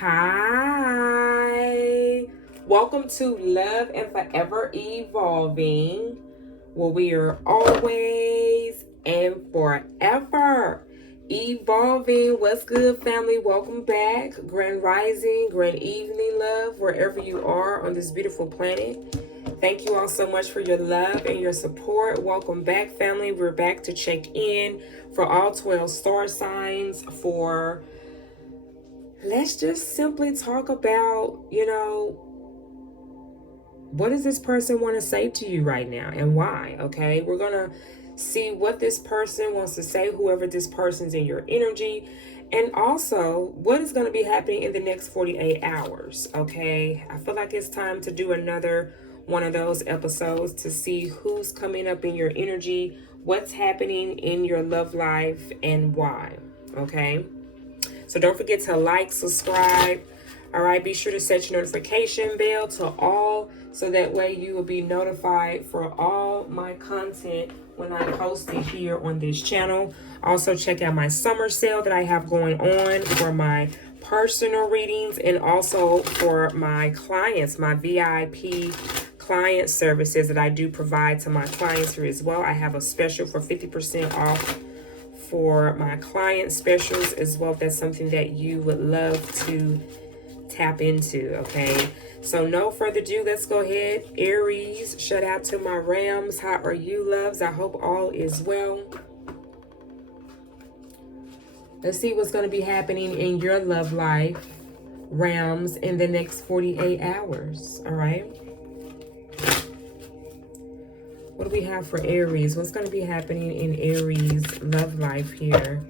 Hi, welcome to Love and Forever Evolving, where we are always and forever evolving. What's good, family? Welcome back. Grand rising, grand evening, love, wherever you are on this beautiful planet. Thank you all so much for your love and your support. Welcome back, family. We're back to check in for all 12 star signs for, let's just simply talk about, what does this person want to say to you right now and why? Okay, we're gonna see what this person wants to say, whoever this person's in your energy, and also what is going to be happening in the next 48 hours. Okay, I feel like it's time to do another one of those episodes to see who's coming up in your energy, what's happening in your love life, and why. Okay, so don't forget to like, subscribe. All right, be sure to set your notification bell to all so that way you will be notified for all my content when I post it here on this channel. Also, check out my summer sale that I have going on for my personal readings and also for my clients, my VIP client services that I do provide to my clients here as well. I have a special for 50% off for my client specials as well, if that's something that you would love to tap into. Okay, so no further ado, let's go ahead. Aries, shout out to my Rams. How are you, loves? I hope all is well. Let's see what's going to be happening in your love life, Rams, in the next 48 hours. All right, what do we have for Aries? What's going to be happening in Aries love life here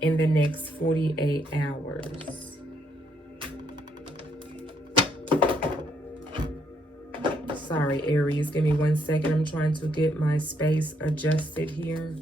in the next 48 hours? Sorry, Aries, give me 1 second. I'm trying to get my space adjusted here.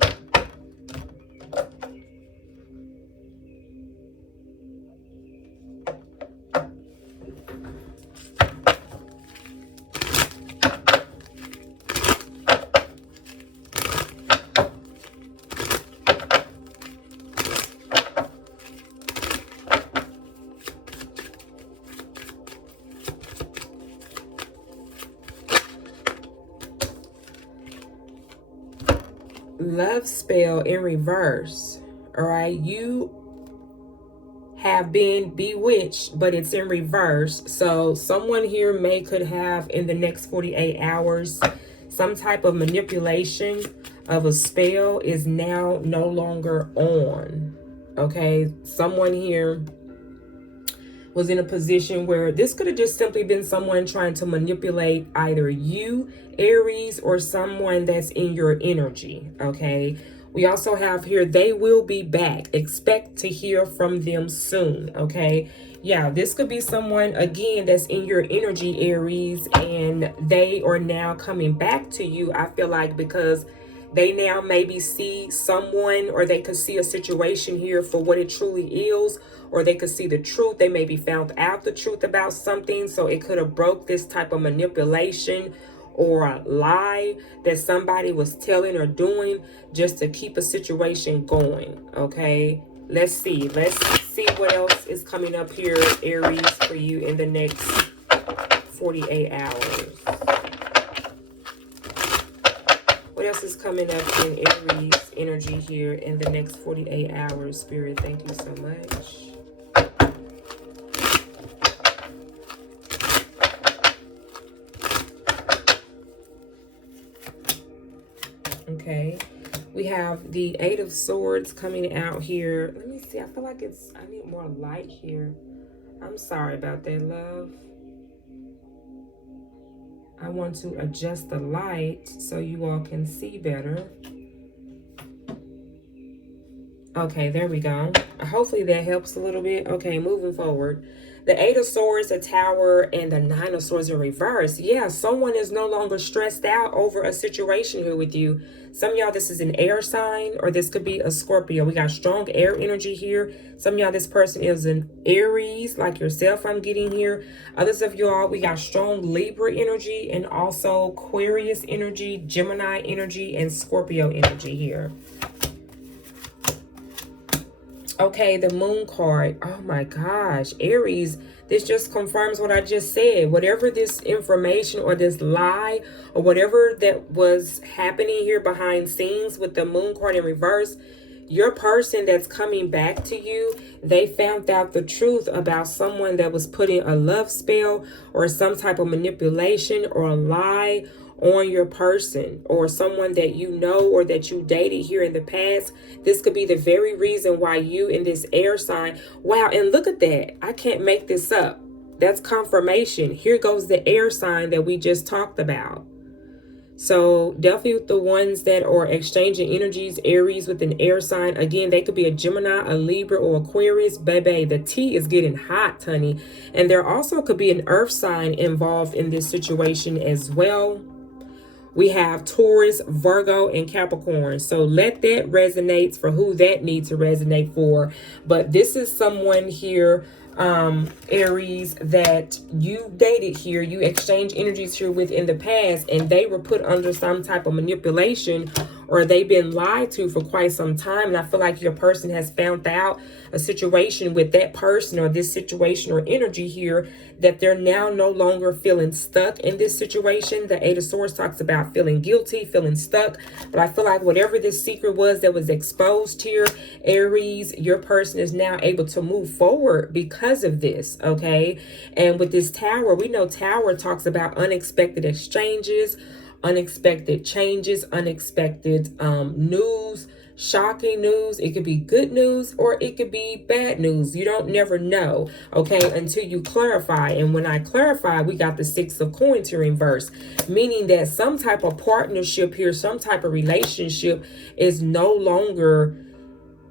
Love spell in reverse. All right, you have been bewitched, but it's in reverse. So someone here could have in the next 48 hours some type of manipulation of a spell is now no longer on. Okay, someone here was in a position where this could have just simply been someone trying to manipulate either you, Aries, or someone that's in your energy. Okay, we also have here, they will be back. Expect to hear from them soon. Okay, yeah, this could be someone again that's in your energy, Aries, and they are now coming back to you. I feel like because they now maybe see someone, or they could see a situation here for what it truly is, or they could see the truth. They maybe found out the truth about something, so it could have broke this type of manipulation or a lie that somebody was telling or doing just to keep a situation going. Okay, let's see what else is coming up here, Aries, for you in the next 48 hours. What else is coming up in Aries energy here in the next 48 hours, Spirit? Thank you so much. Okay, we have the Eight of Swords coming out here. Let me see. I feel like I need more light here. I'm sorry about that, love. I want to adjust the light so you all can see better. Okay, there we go. Hopefully that helps a little bit. Okay, moving forward. The Eight of Swords, the Tower, and the Nine of Swords in reverse. Yeah, someone is no longer stressed out over a situation here with you. Some of y'all, this is an air sign, or this could be a Scorpio. We got strong air energy here. Some of y'all, this person is an Aries, like yourself, I'm getting here. Others of y'all, we got strong Libra energy, and also Aquarius energy, Gemini energy, and Scorpio energy here. Okay, the moon card. Oh my gosh, Aries, this just confirms what I just said. Whatever this information or this lie or whatever that was happening here behind scenes with the moon card in reverse, your person that's coming back to you, they found out the truth about someone that was putting a love spell or some type of manipulation or a lie on your person, or someone that you know or that you dated here in the past. This could be the very reason why you in this air sign. Wow, and look at that. I can't make this up. That's confirmation. Here goes the air sign that we just talked about. So definitely the ones that are exchanging energies, Aries with an air sign. Again, they could be a Gemini, a Libra, or Aquarius. Baby, the tea is getting hot, honey. And there also could be an earth sign involved in this situation as well. We have Taurus, Virgo, and Capricorn. So let that resonate for who that needs to resonate for. But this is someone here, Aries, that you dated here, you exchanged energies here with in the past, and they were put under some type of manipulation, or they've been lied to for quite some time. And I feel like your person has found out a situation with that person or this situation or energy here that they're now no longer feeling stuck in this situation. The Eight of Swords talks about feeling guilty, feeling stuck. But I feel like whatever this secret was that was exposed here, Aries, your person is now able to move forward because of this, okay? And with this Tower, we know Tower talks about unexpected exchanges, unexpected changes, unexpected news, shocking news. It could be good news or it could be bad news. You don't never know, okay, until you clarify. And when I clarify, we got the Six of Coins here in reverse, meaning that some type of partnership here, some type of relationship is no longer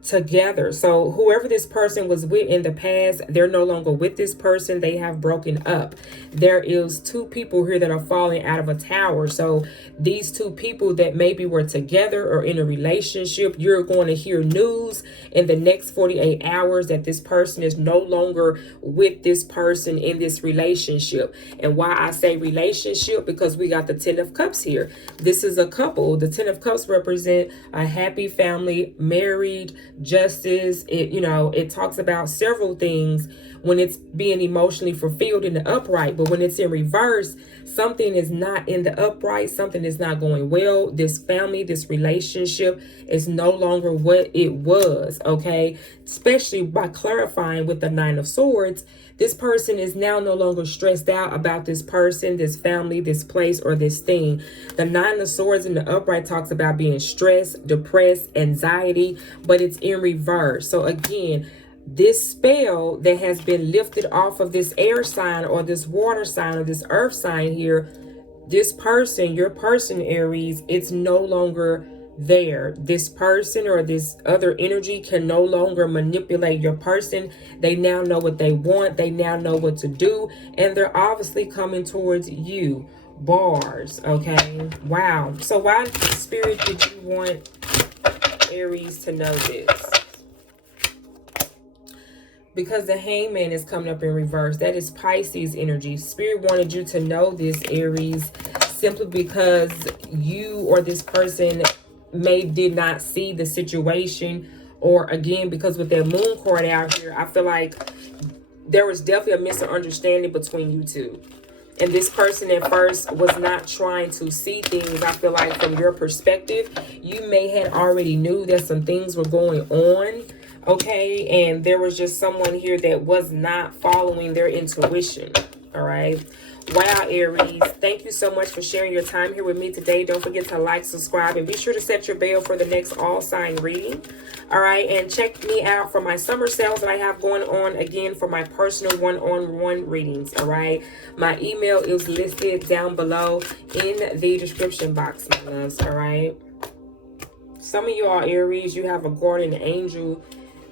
together. So whoever this person was with in the past, they're no longer with this person. They have broken up. There is two people here that are falling out of a tower. So these two people that maybe were together or in a relationship, you're going to hear news in the next 48 hours that this person is no longer with this person in this relationship. And why I say relationship, because we got the Ten of Cups here. This is a couple. The Ten of Cups represent a happy family, married, justice. It talks about several things when it's being emotionally fulfilled in the upright, but when it's in reverse, something is not in the upright, something is not going well. This family, this relationship is no longer what it was, okay? Especially by clarifying with the Nine of Swords, this person is now no longer stressed out about this person, this family, this place, or this thing. The Nine of Swords in the upright talks about being stressed, depressed, anxiety, but it's in reverse. So again, this spell that has been lifted off of this air sign or this water sign or this earth sign here, this person, your person, Aries, it's no longer there. This person or this other energy can no longer manipulate your person. They now know what they want. They now know what to do. And they're obviously coming towards you. Bars, okay? Wow. So why, Spirit, did you want Aries to know this? Because the Hangman is coming up in reverse. That is Pisces energy. Spirit wanted you to know this, Aries, simply because you or this person did not see the situation, or again, because with that moon card out here, I feel like there was definitely a misunderstanding between you two. And this person at first was not trying to see things, I feel like, from your perspective. You may had already knew that some things were going on, okay? And there was just someone here that was not following their intuition, all right? Wow, Aries, thank you so much for sharing your time here with me today. Don't forget to like, subscribe, and be sure to set your bell for the next all sign reading. All right, and check me out for my summer sales that I have going on, again, for my personal one-on-one readings. All right, my email is listed down below in the description box, my loves. All right, some of you all, Aries, you have a guardian angel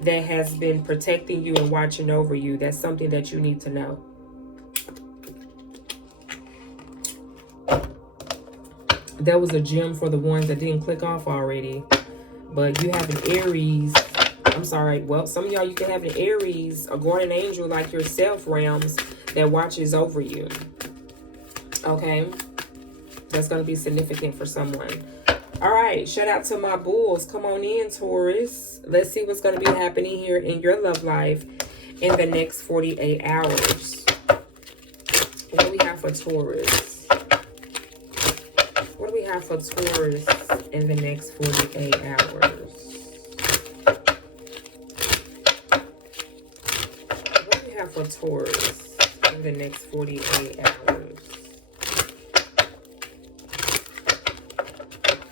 that has been protecting you and watching over you. That's something that you need to know. That was a gem for the ones that didn't click off already. But you have an Aries. I'm sorry. Well, some of y'all, you can have an Aries, a guardian angel like yourself, realms, that watches over you. Okay? That's going to be significant for someone. All right, shout out to my bulls. Come on in, Taurus. Let's see what's going to be happening here in your love life in the next 48 hours. What do we have for Taurus? What do we have for Taurus in the next 48 hours? What do we have for Taurus in the next 48 hours?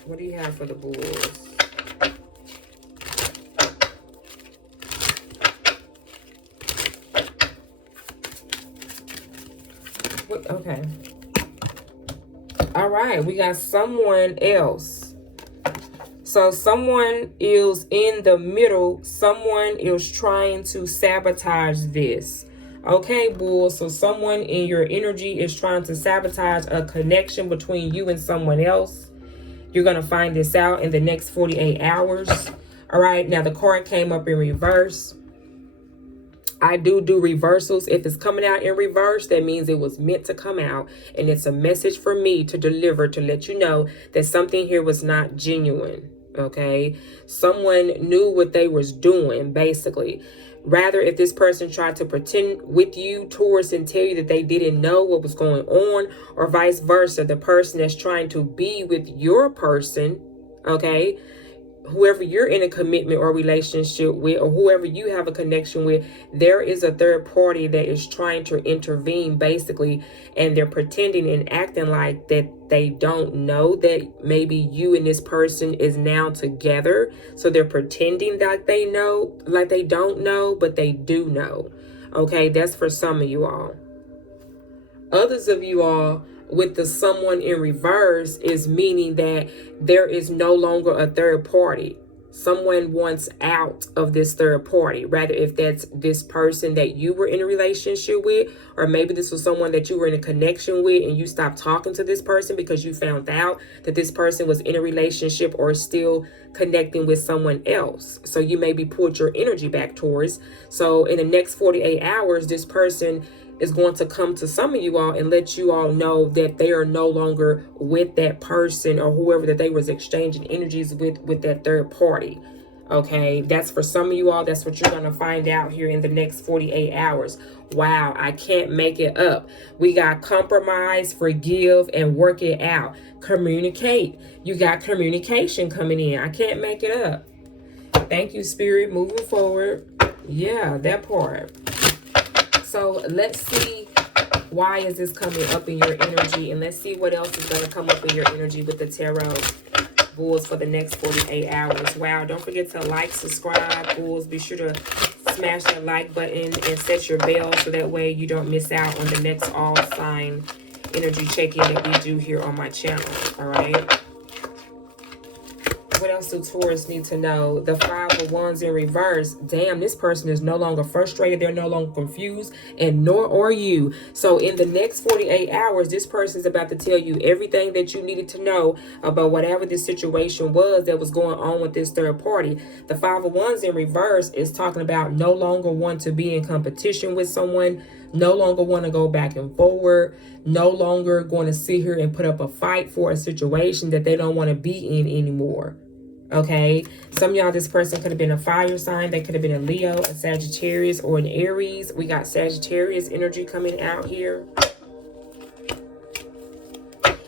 What do you have for the bulls? Okay. All right, we got someone else. So someone is in the middle. Someone is trying to sabotage this. Okay, bull. So someone in your energy is trying to sabotage a connection between you and someone else. You're going to find this out in the next 48 hours. All right. Now, the card came up in reverse. I do reversals. If it's coming out in reverse, that means it was meant to come out. And it's a message for me to deliver to let you know that something here was not genuine. Okay. Someone knew what they was doing, basically. Rather, if this person tried to pretend with you, Taurus, and tell you that they didn't know what was going on, or vice versa, the person that's trying to be with your person, okay, whoever you're in a commitment or relationship with, or whoever you have a connection with, there is a third party that is trying to intervene, basically, and they're pretending and acting like that they don't know that maybe you and this person is now together. So they're pretending that they know, like they don't know, but they do know. Okay, that's for some of you all. Others of you all, with the someone in reverse, is meaning that there is no longer a third party. Someone wants out of this third party. Rather, if that's this person that you were in a relationship with, or maybe this was someone that you were in a connection with and you stopped talking to this person because you found out that this person was in a relationship or still connecting with someone else. So you maybe pulled your energy back, Taurus. So in the next 48 hours, this person is going to come to some of you all and let you all know that they are no longer with that person or whoever that they was exchanging energies with that third party. Okay, that's for some of you all. That's what you're going to find out here in the next 48 hours. Wow, I can't make it up. We got compromise, forgive, and work it out. Communicate. You got communication coming in. I can't make it up. Thank you, Spirit. Moving forward. Yeah, that part. So let's see, why is this coming up in your energy? And let's see what else is going to come up in your energy with the tarot bulls for the next 48 hours. Wow, don't forget to like, subscribe, bulls. Be sure to smash that like button and set your bell so that way you don't miss out on the next all sign energy check-in that we do here on my channel. All right. What else do Taurus need to know? The 5 of Wands in reverse. Damn, this person is no longer frustrated. They're no longer confused, and nor are you. So in the next 48 hours, this person is about to tell you everything that you needed to know about whatever this situation was that was going on with this third party. The 5 of Wands in reverse is talking about no longer want to be in competition with someone, no longer want to go back and forward, no longer going to sit here and put up a fight for a situation that they don't want to be in anymore. Okay, some of y'all, this person could have been a fire sign. They could have been a Leo, a Sagittarius, or an Aries. We got Sagittarius energy coming out here.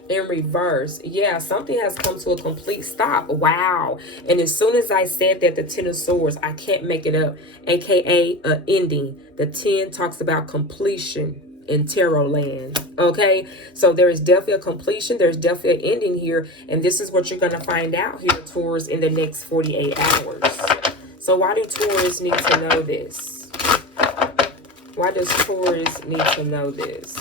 In reverse, yeah, something has come to a complete stop. Wow. And as soon as I said that, the 10 of Swords, I can't make it up, aka ending. The 10 talks about completion in tarot land. Okay, so there is definitely a completion. There's definitely an ending here, and this is what you're going to find out here, Taurus, in the next 48 hours. So why do Taurus need to know this? Why does Taurus need to know this?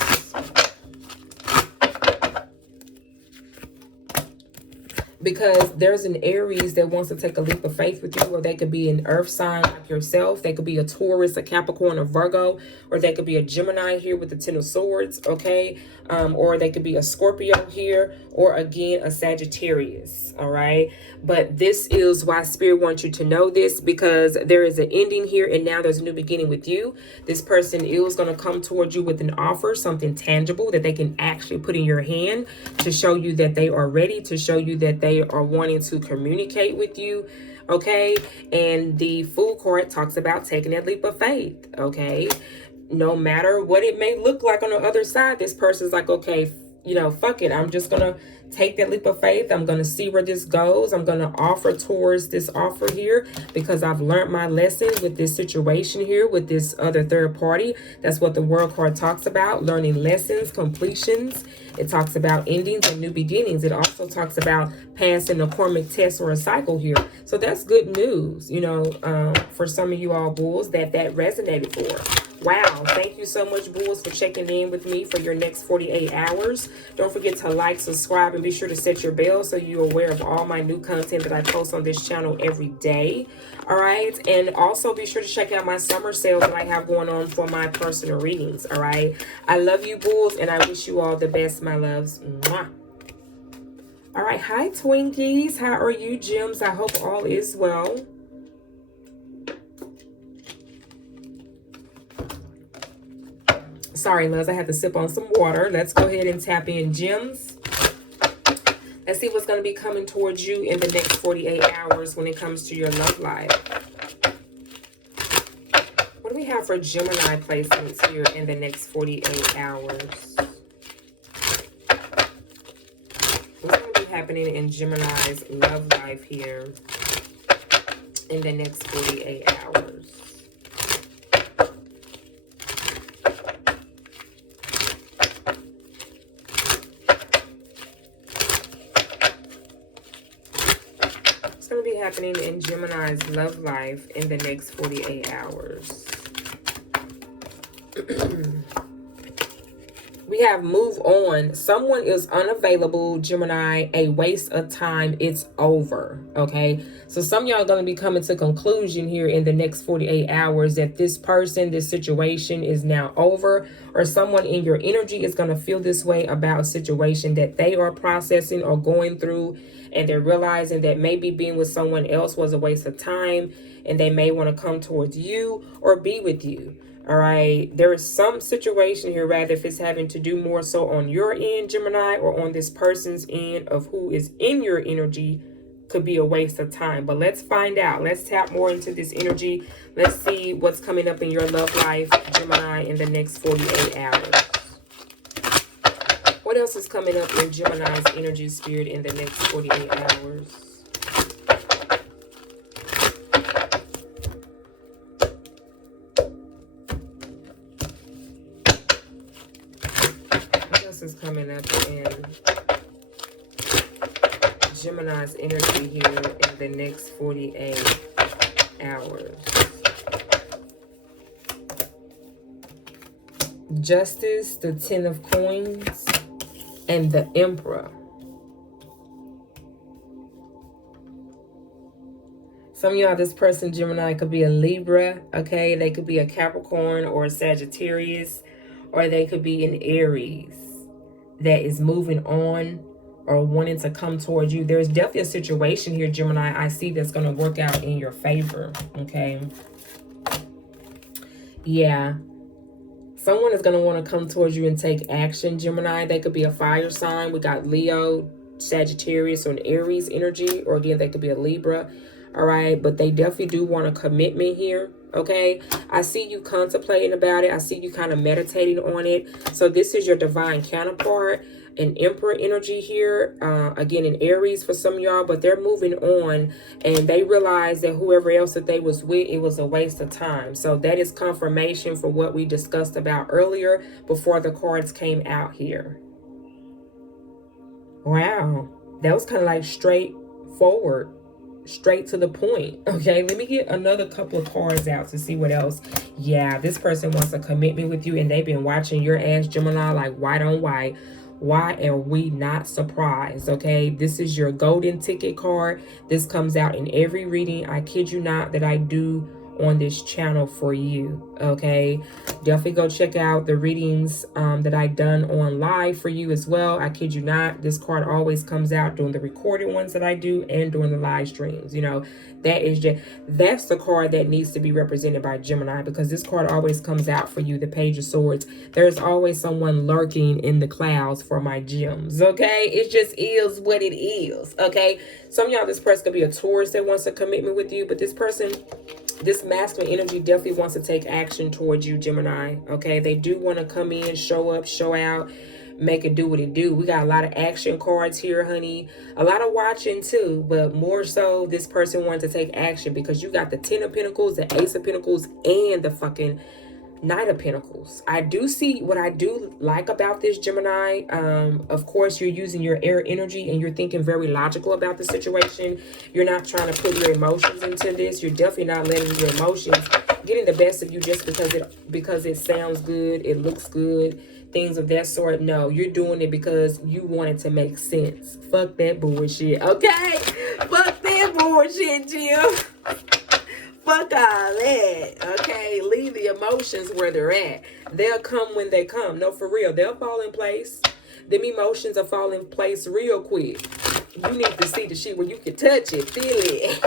Because there's an Aries that wants to take a leap of faith with you, or they could be an earth sign like yourself. They could be a Taurus, a Capricorn, a Virgo, or they could be a Gemini here with the 10 of Swords, okay? Or they could be a Scorpio here, or again, a Sagittarius, all right? But this is why Spirit wants you to know this, because there is an ending here, and now there's a new beginning with you. This person is going to come towards you with an offer, something tangible that they can actually put in your hand to show you that they are ready, to show you that they they are wanting to communicate with you, okay? And the Fool card talks about taking that leap of faith, okay? No matter what it may look like on the other side, this person's like, okay, you know, fuck it. I'm just going to take that leap of faith. I'm going to see where this goes. I'm going to offer towards this offer here because I've learned my lesson with this situation here with this other third party. That's what the World card talks about, learning lessons, completions. It talks about endings and new beginnings. It also talks about passing a karmic test or a cycle here. So that's good news, you know, for some of you all bulls that resonated for. Wow, thank you so much, bulls, for checking in with me for your next 48 hours. Don't forget to like, subscribe, and be sure to set your bell so you're aware of all my new content that I post on this channel every day. All right, and also be sure to check out my summer sale that I have going on for my personal readings. All right, I love you, bulls, and I wish you all the best, my loves. Mwah. All right, hi, Twinkies. How are you, gems? I hope all is well. Sorry, loves, I had to sip on some water. Let's go ahead and tap in, gems. Let's see what's going to be coming towards you in the next 48 hours when it comes to your love life. What do we have for Gemini placements here in the next 48 hours? What's going to be happening in Gemini's love life here in the next 48 hours? Be happening in Gemini's love life in the next 48 hours. We have move on. Someone is unavailable, Gemini. A waste of time. It's over. Okay. So some of y'all are going to be coming to conclusion here in the next 48 hours that this person, this situation is now over, or someone in your energy is going to feel this way about a situation that they are processing or going through, and they're realizing that maybe being with someone else was a waste of time, and they may want to come towards you or be with you. All right, there is some situation here, rather if it's having to do more so on your end, Gemini, or on this person's end of who is in your energy, could be a waste of time. But let's find out. Let's tap more into this energy. Let's see what's coming up in your love life, Gemini, in the next 48 hours. What else is coming up in Gemini's energy, spirit, in the next 48 hours? Is coming up in Gemini's energy here in the next 48 hours. Justice, the 10 of Coins, and the Emperor. Some of y'all, this person, Gemini, could be a Libra, okay? They could be a Capricorn or a Sagittarius, or they could be an Aries that is moving on or wanting to come towards you. There's definitely a situation here, Gemini, I see that's going to work out in your favor, okay? Yeah. Someone is going to want to come towards you and take action, Gemini. They could be a fire sign. We got Leo, Sagittarius, or an Aries energy. Or again, they could be a Libra. All right. But they definitely do want a commitment here. Okay. I see you contemplating about it. I see you kind of meditating on it. So this is your divine counterpart. An Emperor energy here, again in Aries for some of y'all, but they're moving on and they realize that whoever else that they was with, it was a waste of time. So that is confirmation for what we discussed about earlier before the cards came out here. Wow, that was kind of like straightforward, straight to the point. Okay, let me get another couple of cards out to see what else. Yeah, this person wants a commitment with you and they've been watching your ass, Gemini, like white on white. Why are we not surprised? Okay, this is your golden ticket card. This comes out in every reading, I kid you not, that I do on this channel for you, okay? Definitely go check out the readings that I done on live for you as well. I kid you not, this card always comes out during the recorded ones that I do and during the live streams. You know, that's the card that needs to be represented by Gemini, because this card always comes out for you, the Page of Swords. There's always someone lurking in the clouds for my gems, okay? It just is what it is, okay? Some of y'all, this person could be a Taurus that wants a commitment with you, but this person, this masculine energy definitely wants to take action towards you, Gemini, okay? They do want to come in, show up, show out, make it do what it do. We got a lot of action cards here, honey. A lot of watching too, but more so this person wants to take action, because you got the 10 of Pentacles, the Ace of Pentacles, and the fucking Knight of Pentacles. I do see what I do like about this, Gemini. Of course, you're using your air energy and you're thinking very logical about the situation. You're not trying to put your emotions into this. You're definitely not letting your emotions getting the best of you just because it sounds good, it looks good, things of that sort. No, you're doing it because you want it to make sense. Fuck that bullshit, okay? Fuck that bullshit, Jim. Fuck all that, okay? Leave the emotions where they're at. They'll come when they come. No, for real. They'll fall in place. Them emotions will fall in place real quick. You need to see the shit where you can touch it, feel it.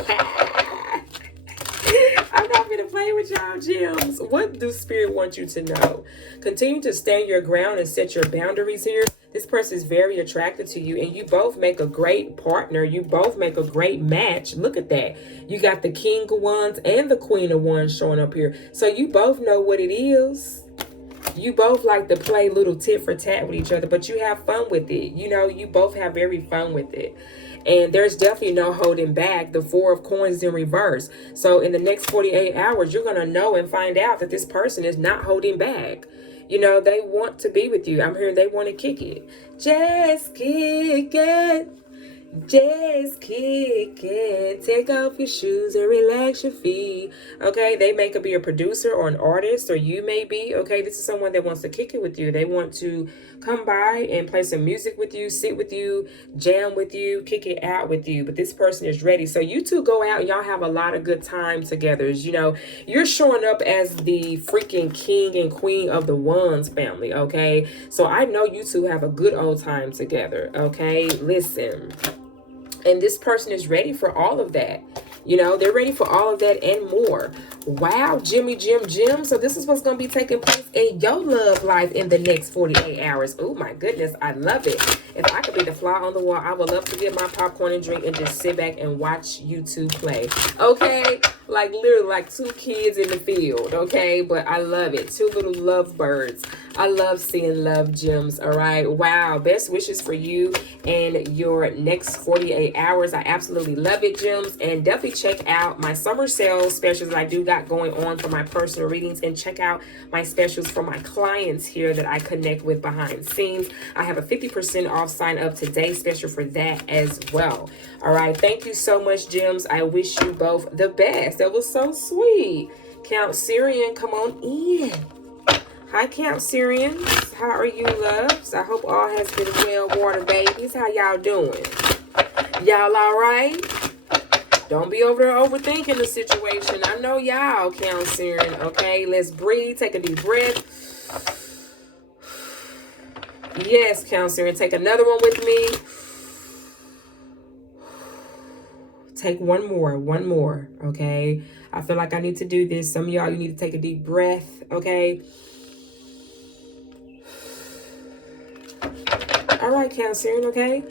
I'm not going to play with y'all, gems. What do Spirit want you to know? Continue to stand your ground and set your boundaries here. This person is very attracted to you, and you both make a great partner. You both make a great match. Look at that. You got the King of Wands and the Queen of Wands showing up here. So you both know what it is. You both like to play little tit for tat with each other, but you have fun with it. You know, you both have very fun with it. And there's definitely no holding back. The Four of Coins in reverse. So in the next 48 hours, you're going to know and find out that this person is not holding back. You know, they want to be with you. I'm hearing they want to kick it. Just kick it. Just kick it. Take off your shoes and relax your feet. Okay, they may could be a producer or an artist, or you may be. Okay, this is someone that wants to kick it with you. They want to come by and play some music with you, sit with you, jam with you, kick it out with you. But this person is ready. So you two go out and y'all have a lot of good time together. You know, you're showing up as the freaking king and queen of the Wands family. Okay, so I know you two have a good old time together. Okay, listen. And this person is ready for all of that. You know, they're ready for all of that and more. Wow, Jimmy Jim. So this is what's going to be taking place in your love life in the next 48 hours. Oh, my goodness. I love it. If I could be the fly on the wall, I would love to get my popcorn and drink and just sit back and watch you two play. Okay? Like literally like two kids in the field. Okay? But I love it. Two little love birds. I love seeing love gems. All right? Wow. Best wishes for you and your next 48 hours. I absolutely love it, gems. And definitely check out my summer sale specials that I do got going on for my personal readings, and check out my specials for my clients here that I connect with behind the scenes. I have a 50% off sign up today special for that as well. All right, thank you so much, gems. I wish you both the best. That was so sweet. Count Syrian, come on in. Hi, Count Syrians. How are you, loves? I hope all has been well, water babies. How y'all doing? Y'all all right? Don't be over there overthinking the situation. I know y'all, Cancer. Okay, let's breathe. Take a deep breath. Yes, Cancer. Take another one with me. Take one more. Okay, I feel like I need to do this. Some of y'all, you need to take a deep breath. Okay. All right, Cancer. Okay.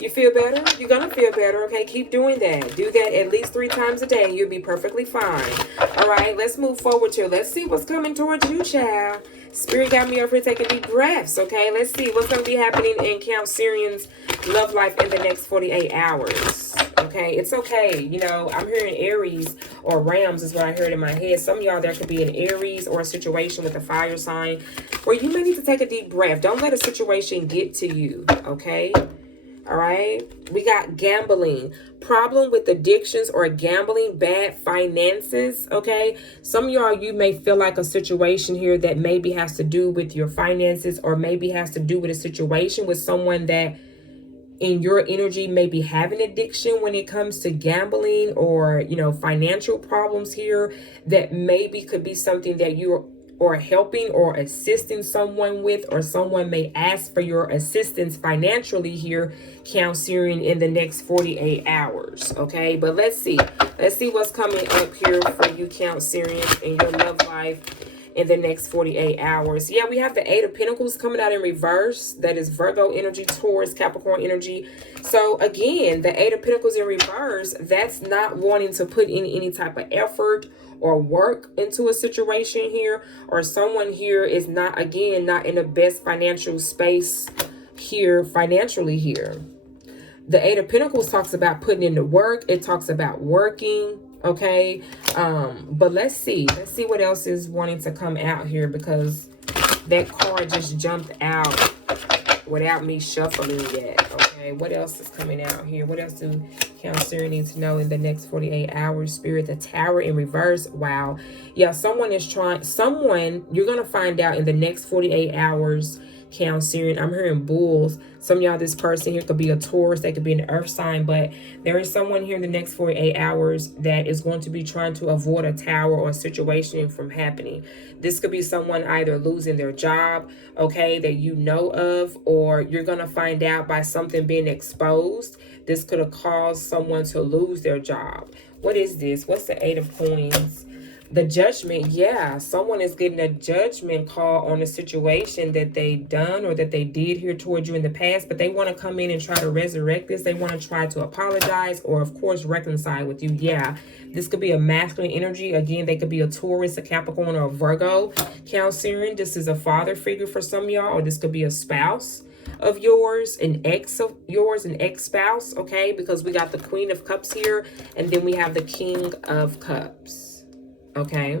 You feel better? You're going to feel better, okay? Keep doing that. Do that at least 3 times a day. You'll be perfectly fine. All right, let's move forward here. Let's see what's coming towards you, child. Spirit got me over here taking deep breaths, okay? Let's see what's going to be happening in Cancerian's love life in the next 48 hours, okay? It's okay. You know, I'm hearing Aries or Rams is what I heard in my head. Some of y'all, there could be an Aries or a situation with a fire sign where you may need to take a deep breath. Don't let a situation get to you, okay? All right, we got gambling, problem with addictions or gambling, bad finances. Okay, some of y'all, you may feel like a situation here that maybe has to do with your finances, or maybe has to do with a situation with someone that in your energy maybe have an addiction when it comes to gambling or, you know, financial problems here, that maybe could be something that you are helping or assisting someone with, or someone may ask for your assistance financially here, Cancerian, in the next 48 hours. Okay, but let's see what's coming up here for you, Cancerian, in your love life in the next 48 hours. Yeah, we have the Eight of Pentacles coming out in reverse. That is Virgo energy, Taurus, Capricorn energy. So again, the Eight of Pentacles in reverse, that's not wanting to put in any type of effort or work into a situation here, or someone here is not, again, not in the best financial space here, financially here. The Eight of Pentacles talks about putting in the work. It talks about working. Okay, but let's see what else is wanting to come out here, because that card just jumped out without me shuffling yet. Okay, what else is coming out here? What else do Cancer need to know in the next 48 hours? Spirit, the Tower in reverse. Wow. Yeah, someone you're gonna find out in the next 48 hours, Cancerian. I'm hearing bulls. Some of y'all, this person here could be a Taurus, they could be an earth sign, but there is someone here in the next 48 hours that is going to be trying to avoid a tower or a situation from happening. This could be someone either losing their job, okay, that you know of, or you're going to find out by something being exposed. This could have caused someone to lose their job. What is this? What's the Eight of Coins? The Judgment. Yeah, someone is getting a judgment call on a situation that they done or that they did here towards you in the past, but they want to come in and try to resurrect this. They want to try to apologize or, of course, reconcile with you. Yeah, this could be a masculine energy. Again, they could be a Taurus, a Capricorn, or a Virgo. Cancerian, this is a father figure for some of y'all, or this could be a spouse of yours, an ex of yours, an ex-spouse, okay? Because we got the Queen of Cups here, and then we have the King of Cups. Okay,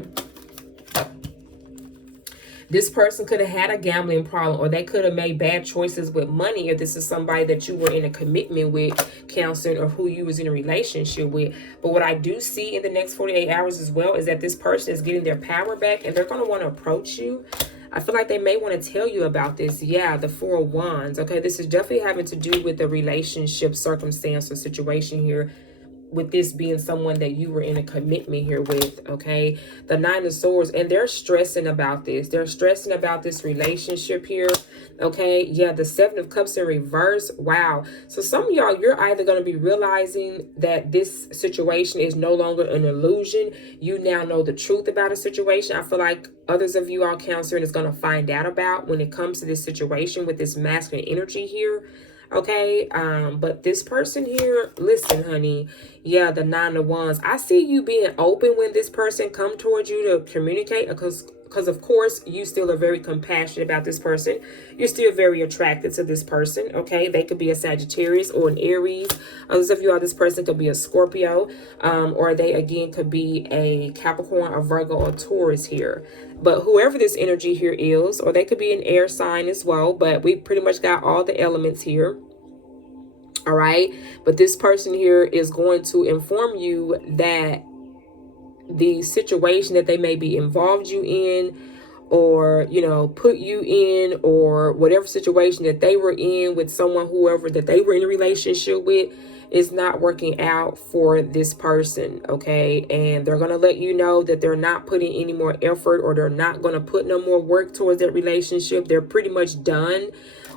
this person could have had a gambling problem, or they could have made bad choices with money, or this is somebody that you were in a commitment with, Cancer, or who you was in a relationship with. But what I do see in the next 48 hours as well is that this person is getting their power back, and they're going to want to approach you. I feel like they may want to tell you about this. Yeah, the Four of Wands. Okay, this is definitely having to do with the relationship circumstance or situation here, with this being someone that you were in a commitment here with. Okay, the Nine of Swords, and they're stressing about this. They're stressing about this relationship here. Okay, yeah, the Seven of Cups in reverse. Wow. So some of y'all, you're either going to be realizing that this situation is no longer an illusion. You now know the truth about a situation. I feel like others of you all, Cancer, is going to find out about when it comes to this situation with this masculine energy here. Okay, but this person here, listen, honey, yeah, the Nine of Wands. I see you being open when this person come towards you to communicate, because of course you still are very compassionate about this person. You're still very attracted to this person. Okay, they could be a Sagittarius or an Aries. Others of you all, this person could be a Scorpio, or they again could be a Capricorn, a Virgo, or Taurus here. But whoever this energy here is, or they could be an air sign as well, but we pretty much got all the elements here. All right, but this person here is going to inform you that the situation that they may be involved you in, or, you know, put you in, or whatever situation that they were in with someone, whoever that they were in a relationship with, is not working out for this person. Okay, and they're going to let you know that they're not putting any more effort, or they're not going to put no more work towards that relationship. They're pretty much done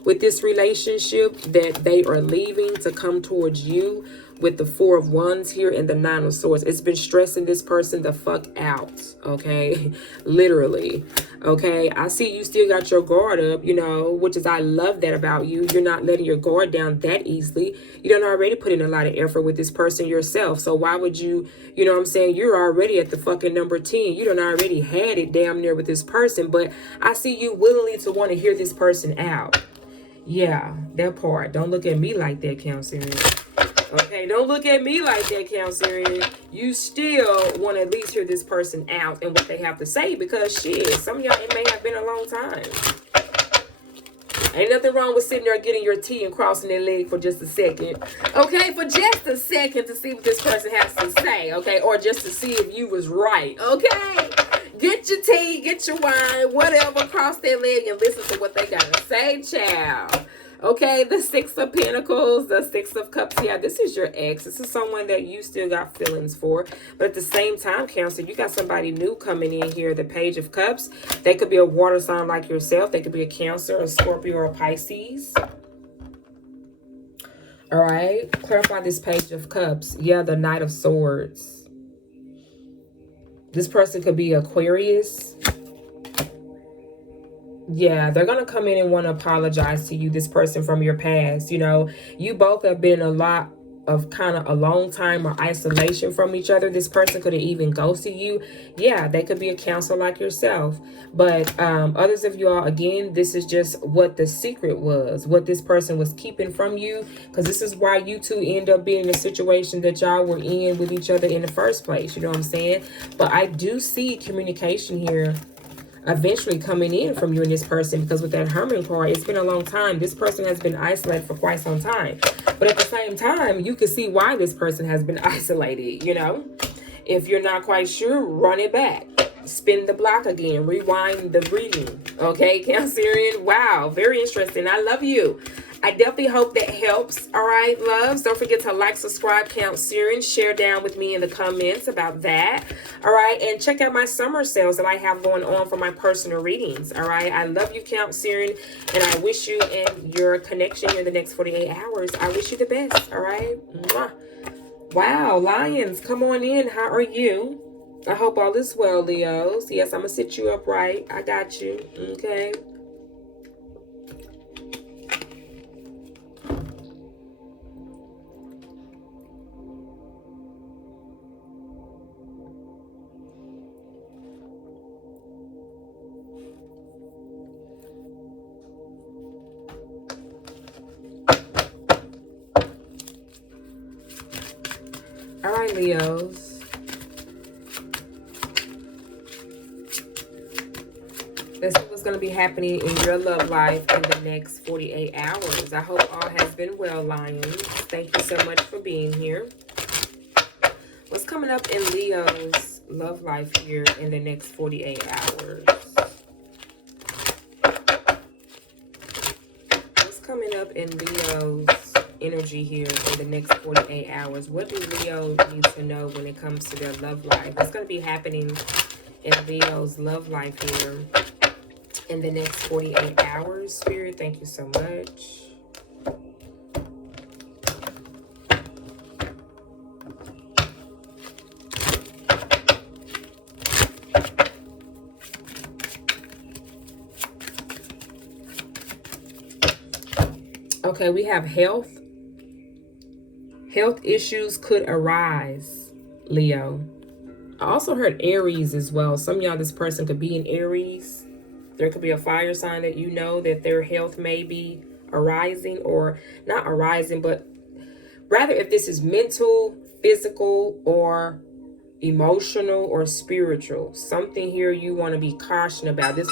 with this relationship, that they are leaving to come towards you with the Four of Wands here and the Nine of Swords. It's been stressing this person the fuck out. Okay, literally. Okay, I see you still got your guard up, you know, which is, I love that about you. You're not letting your guard down that easily. You don't already put in a lot of effort with this person yourself. So why would you, you know what I'm saying? You're already at the fucking number 10. You don't already had it damn near with this person, but I see you willingly to want to hear this person out. Yeah, that part. Don't look at me like that, Cancerian. Okay, don't look at me like that, Cancerian. You still want to at least hear this person out and what they have to say, because shit, some of y'all, it may have been a long time. Ain't nothing wrong with sitting there getting your tea and crossing their leg for just a second. Okay, for just a second to see what this person has to say. Okay, or just to see if you was right. Okay, get your tea, get your wine, whatever, cross their leg and listen to what they got to say, child. Okay, the Six of Pentacles, the Six of Cups. Yeah, this is your ex. This is someone that you still got feelings for. But at the same time, Cancer, you got somebody new coming in here. The Page of Cups. They could be a water sign like yourself. They could be a Cancer, a Scorpio, or a Pisces. All right, clarify this Page of Cups. Yeah, the Knight of Swords. This person could be Aquarius. Yeah, they're going to come in and want to apologize to you, this person from your past. You know, you both have been a lot of kind of a long time or isolation from each other. This person could have even ghosted you. Yeah, they could be a counselor like yourself. But others of you all, again, this is just what the secret was, what this person was keeping from you. Because this is why you two end up being in a situation that y'all were in with each other in the first place. You know what I'm saying? But I do see communication here eventually coming in from you and this person, because with that Hermit card, it's been a long time. This person has been isolated for quite some time. But at the same time, you can see why this person has been isolated, you know. If you're not quite sure, run it back. Spin the block again. Rewind the reading. Okay, Cancerian? Wow, very interesting. I love you. I definitely hope that helps. All right, loves. Don't forget to like, subscribe, Cancerian. Share down with me in the comments about that. All right, and check out my summer sales that I have going on for my personal readings. All right, I love you, Cancerian, and I wish you and your connection in the next 48 hours. I wish you the best. All right. Mwah. Wow, Lions, come on in. How are you? I hope all is well, Leos. Yes, I'm going to sit you up right. I got you. Okay. All right, Leos. Let's see what's going to be happening in your love life in the next 48 hours. I hope all has been well, Lions. Thank you so much for being here. What's coming up in Leo's love life here in the next 48 hours? What's coming up in Leo's energy here in the next 48 hours? What do Leo need to know when it comes to their love life? What's going to be happening in Leo's love life here in the next 48 hours? Spirit, thank you so much. Okay, we have health. Health issues could arise, Leo. I also heard Aries as well. Some of y'all, this person could be in Aries. There could be a fire sign that you know that their health may be arising, or not arising, but rather if this is mental, physical, or emotional, or spiritual. Something here you want to be cautious about. This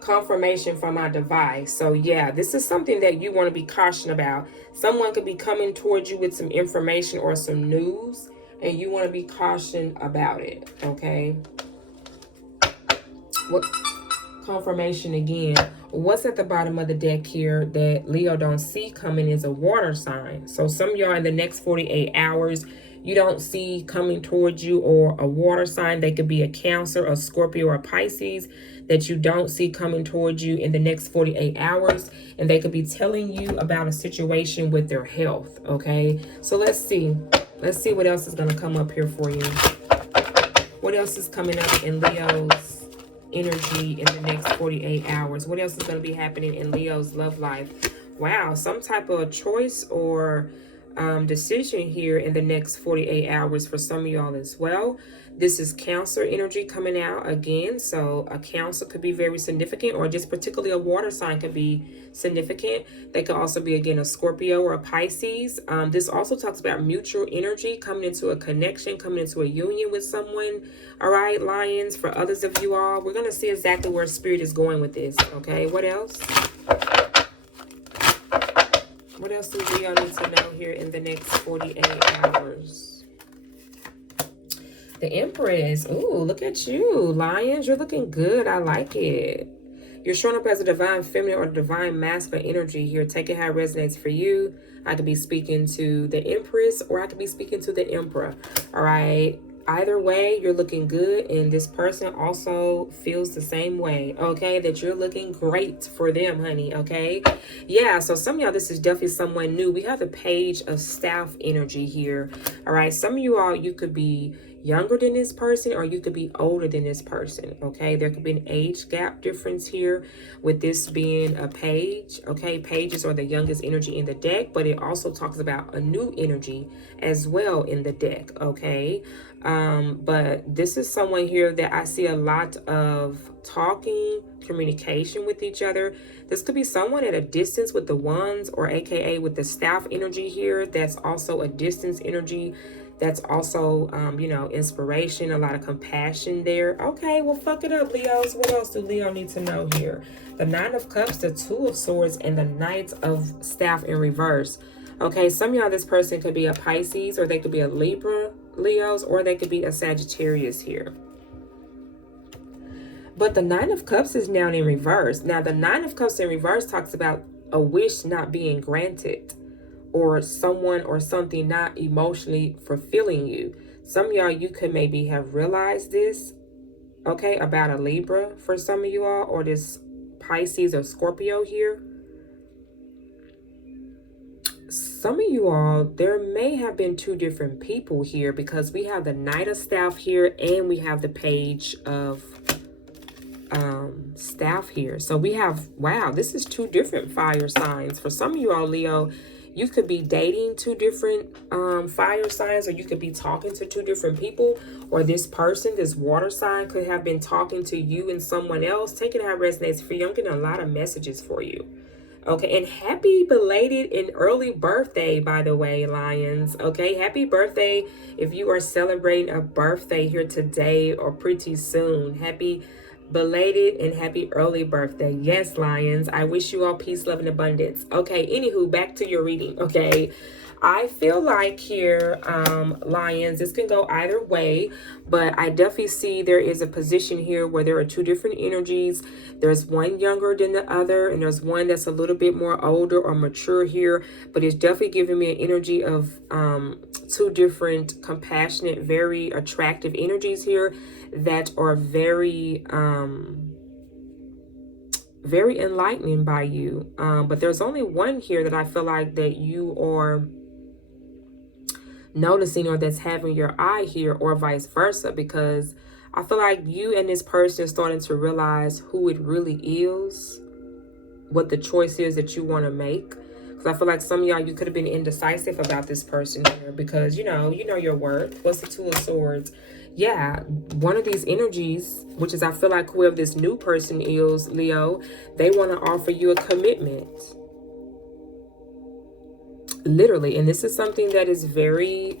confirmation from my device. So yeah, this is something that you want to be cautious about. Someone could be coming towards you with some information or some news, and you want to be cautious about it. Okay. What confirmation again? What's at the bottom of the deck here that Leo don't see coming is a water sign. So some of y'all in the next 48 hours, you don't see coming towards you, or a water sign. They could be a Cancer, a Scorpio, or a Pisces that you don't see coming towards you in the next 48 hours. And they could be telling you about a situation with their health. Okay, so let's see. Let's see what else is going to come up here for you. What else is coming up in Leo's energy in the next 48 hours? What else is going to be happening in Leo's love life? Wow, some type of choice or decision here in the next 48 hours for some of y'all as well. This is Cancer energy coming out again. So a Cancer could be very significant, or just particularly a water sign could be significant. They could also be, again, a Scorpio or a Pisces. This also talks about mutual energy, coming into a connection, coming into a union with someone. All right, Lions, for others of you all, we're going to see exactly where Spirit is going with this. Okay, what else? What else do Leo need to know here in the next 48 hours? The Empress. Ooh, look at you, Lions. You're looking good. I like it. You're showing up as a divine feminine or divine masculine energy here. Take it how it resonates for you. I could be speaking to the Empress, or I could be speaking to the Emperor. All right. Either way, you're looking good, and this person also feels the same way, okay? That you're looking great for them, honey, okay? Yeah, so some of y'all, this is definitely someone new. We have the Page of Staff energy here, all right? Some of you all, you could be younger than this person, or you could be older than this person, okay? There could be an age gap difference here with this being a page, okay? Pages are the youngest energy in the deck, but it also talks about a new energy as well in the deck, okay? But this is someone here that I see a lot of talking, communication with each other. This could be someone at a distance with the wands, or aka with the staff energy here. That's also a distance energy. That's also, you know, inspiration, a lot of compassion there. Okay, well, fuck it up, Leos. What else do Leo need to know here? The Nine of Cups, the Two of Swords, and the Knight of Staff in reverse. Okay, some of y'all, this person could be a Pisces, or they could be a Libra, Leos, or they could be a Sagittarius here. But the Nine of Cups is now in reverse. Now, the Nine of Cups in reverse talks about a wish not being granted, or someone or something not emotionally fulfilling you. Some of y'all, you could maybe have realized this, okay, about a Libra for some of you all, or this Pisces or Scorpio here. Some of you all, there may have been two different people here, because we have the Knight of Staff here, and we have the Page of Staff here. So we have, wow, this is two different fire signs. For some of you all, Leo, you could be dating two different fire signs, or you could be talking to two different people, or this person, this water sign, could have been talking to you and someone else. Take it how it resonates for you. I'm getting a lot of messages for you. Okay, and happy belated and early birthday, by the way, Lions. Okay, happy birthday if you are celebrating a birthday here today or pretty soon. Happy belated and happy early birthday. Yes, Lions. I wish you all peace, love, and abundance. Okay, anywho, back to your reading. Okay, I feel like here, Lions, this can go either way, but I definitely see there is a position here where there are two different energies. There's one younger than the other, and there's one that's a little bit more older or mature here, but it's definitely giving me an energy of two different compassionate, very attractive energies here that are very very enlightening by you. But there's only one here that I feel like that you are noticing, or that's having your eye here, or vice versa, because I feel like you and this person are starting to realize who it really is, what the choice is that you want to make. Because I feel like some of y'all, you could have been indecisive about this person here, because you know your worth. What's the Two of Swords? Yeah, one of these energies, which is, I feel like whoever this new person is, Leo, they want to offer you a commitment. Literally. And this is something that is very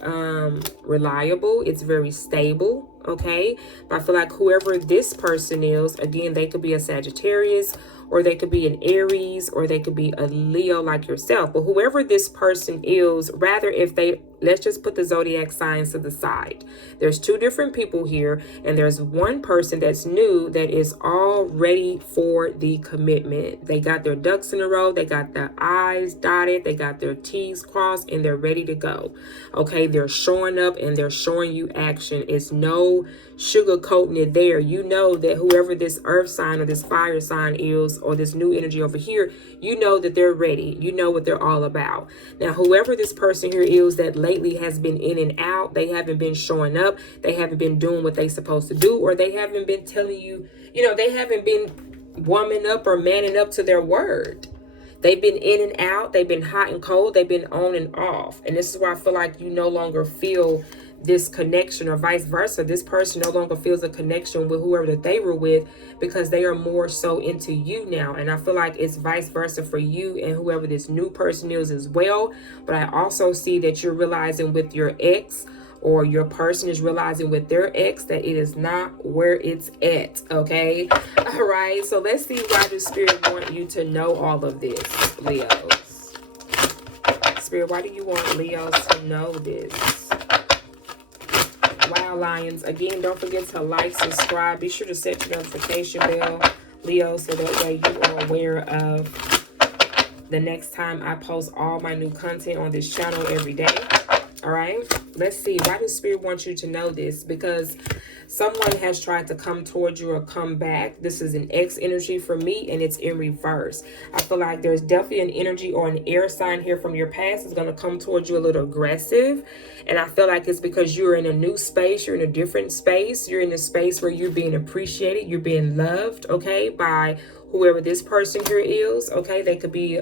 reliable. It's very stable. Okay. But I feel like whoever this person is, again, they could be a Sagittarius, or they could be an Aries, or they could be a Leo like yourself. But whoever this person is, rather, if they, let's just put the zodiac signs to the side. There's two different people here, and there's one person that's new that is all ready for the commitment. They got their ducks in a row. They got their I's dotted. They got their T's crossed, and they're ready to go. Okay, they're showing up and they're showing you action. It's no sugarcoating it there. You know that whoever this earth sign or this fire sign is, or this new energy over here, you know that they're ready. You know what they're all about. Now, whoever this person here is that lately has been in and out, they haven't been showing up, they haven't been doing what they supposed to do, or they haven't been telling you, you know, they haven't been warming up or manning up to their word. They've been in and out. They've been hot and cold. They've been on and off. And this is why I feel like you no longer feel this connection, or vice versa. This person no longer feels a connection with whoever that they were with, because they are more so into you now. And I feel like it's vice versa for you and whoever this new person is as well. But I also see that you're realizing with your ex, or your person is realizing with their ex, that it is not where it's at. Okay. All right. So let's see why the Spirit want you to know all of this, Leos. Spirit, why do you want Leos to know this? Wow, Lions. Again, don't forget to like, subscribe. Be sure to set your notification bell. Leo, so that way you are aware of the next time I post all my new content on this channel every day. All right, let's see. Why does Spirit want you to know this? Because someone has tried to come towards you or come back. This is an X energy for me, and it's in reverse. I feel like there's definitely an energy or an air sign here from your past is going to come towards you a little aggressive. And I feel like it's because you're in a new space. You're in a different space. You're in a space where you're being appreciated. You're being loved, okay, by whoever this person here is, okay? They could be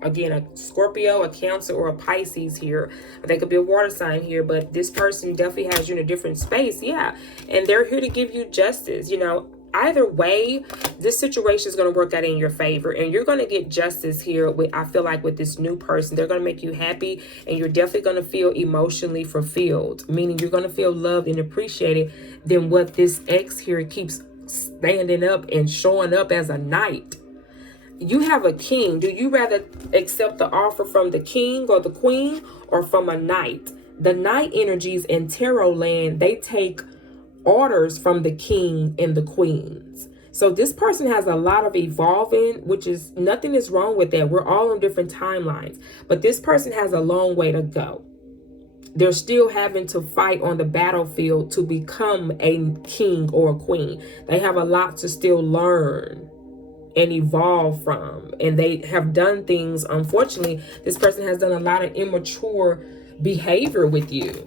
again, a Scorpio, a Cancer, or a Pisces here. They could be a water sign here, but this person definitely has you in a different space. Yeah. And they're here to give you justice. You know, either way, this situation is going to work out in your favor, and you're going to get justice here with, I feel like, with this new person. They're going to make you happy, and you're definitely going to feel emotionally fulfilled, meaning you're going to feel loved and appreciated than what this ex here keeps standing up and showing up as a knight. You have a king. Do you rather accept the offer from the king or the queen or from a knight? The knight energies in tarot land, they take orders from the king and the queens. So this person has a lot of evolving, which is nothing is wrong with that. We're all on different timelines, but this person has a long way to go. They're still having to fight on the battlefield to become a king or a queen. They have a lot to still learn and evolve from, and they have done things. Unfortunately, this person has done a lot of immature behavior with you,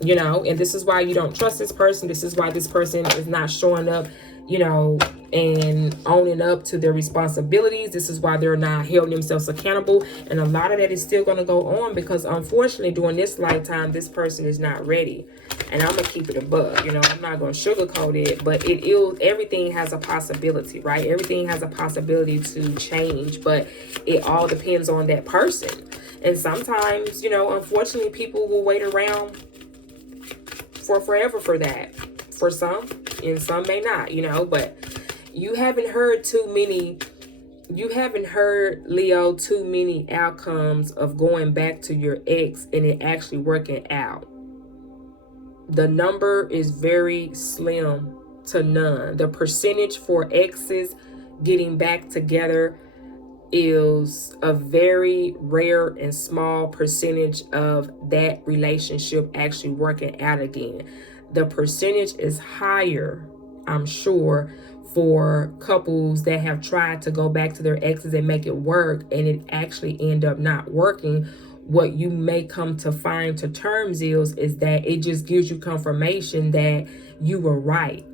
you know, and this is why you don't trust this person. This is why this person is not showing up, you know, and owning up to their responsibilities. This is why they're not holding themselves accountable, and a lot of that is still going to go on because unfortunately during this lifetime this person is not ready. And I'm gonna keep it a bug, you know, I'm not gonna sugarcoat it, but it is, everything has a possibility, right? Everything has a possibility to change, but it all depends on that person. And sometimes, you know, unfortunately people will wait around for forever for that, for some, and some may not, you know. But you haven't heard, Leo, too many outcomes of going back to your ex and it actually working out. The number is very slim to none. The percentage for exes getting back together is a very rare and small percentage of that relationship actually working out again. The percentage is higher, I'm sure, for couples that have tried to go back to their exes and make it work and it actually end up not working. What you may come to find to terms is that it just gives you confirmation that you were right?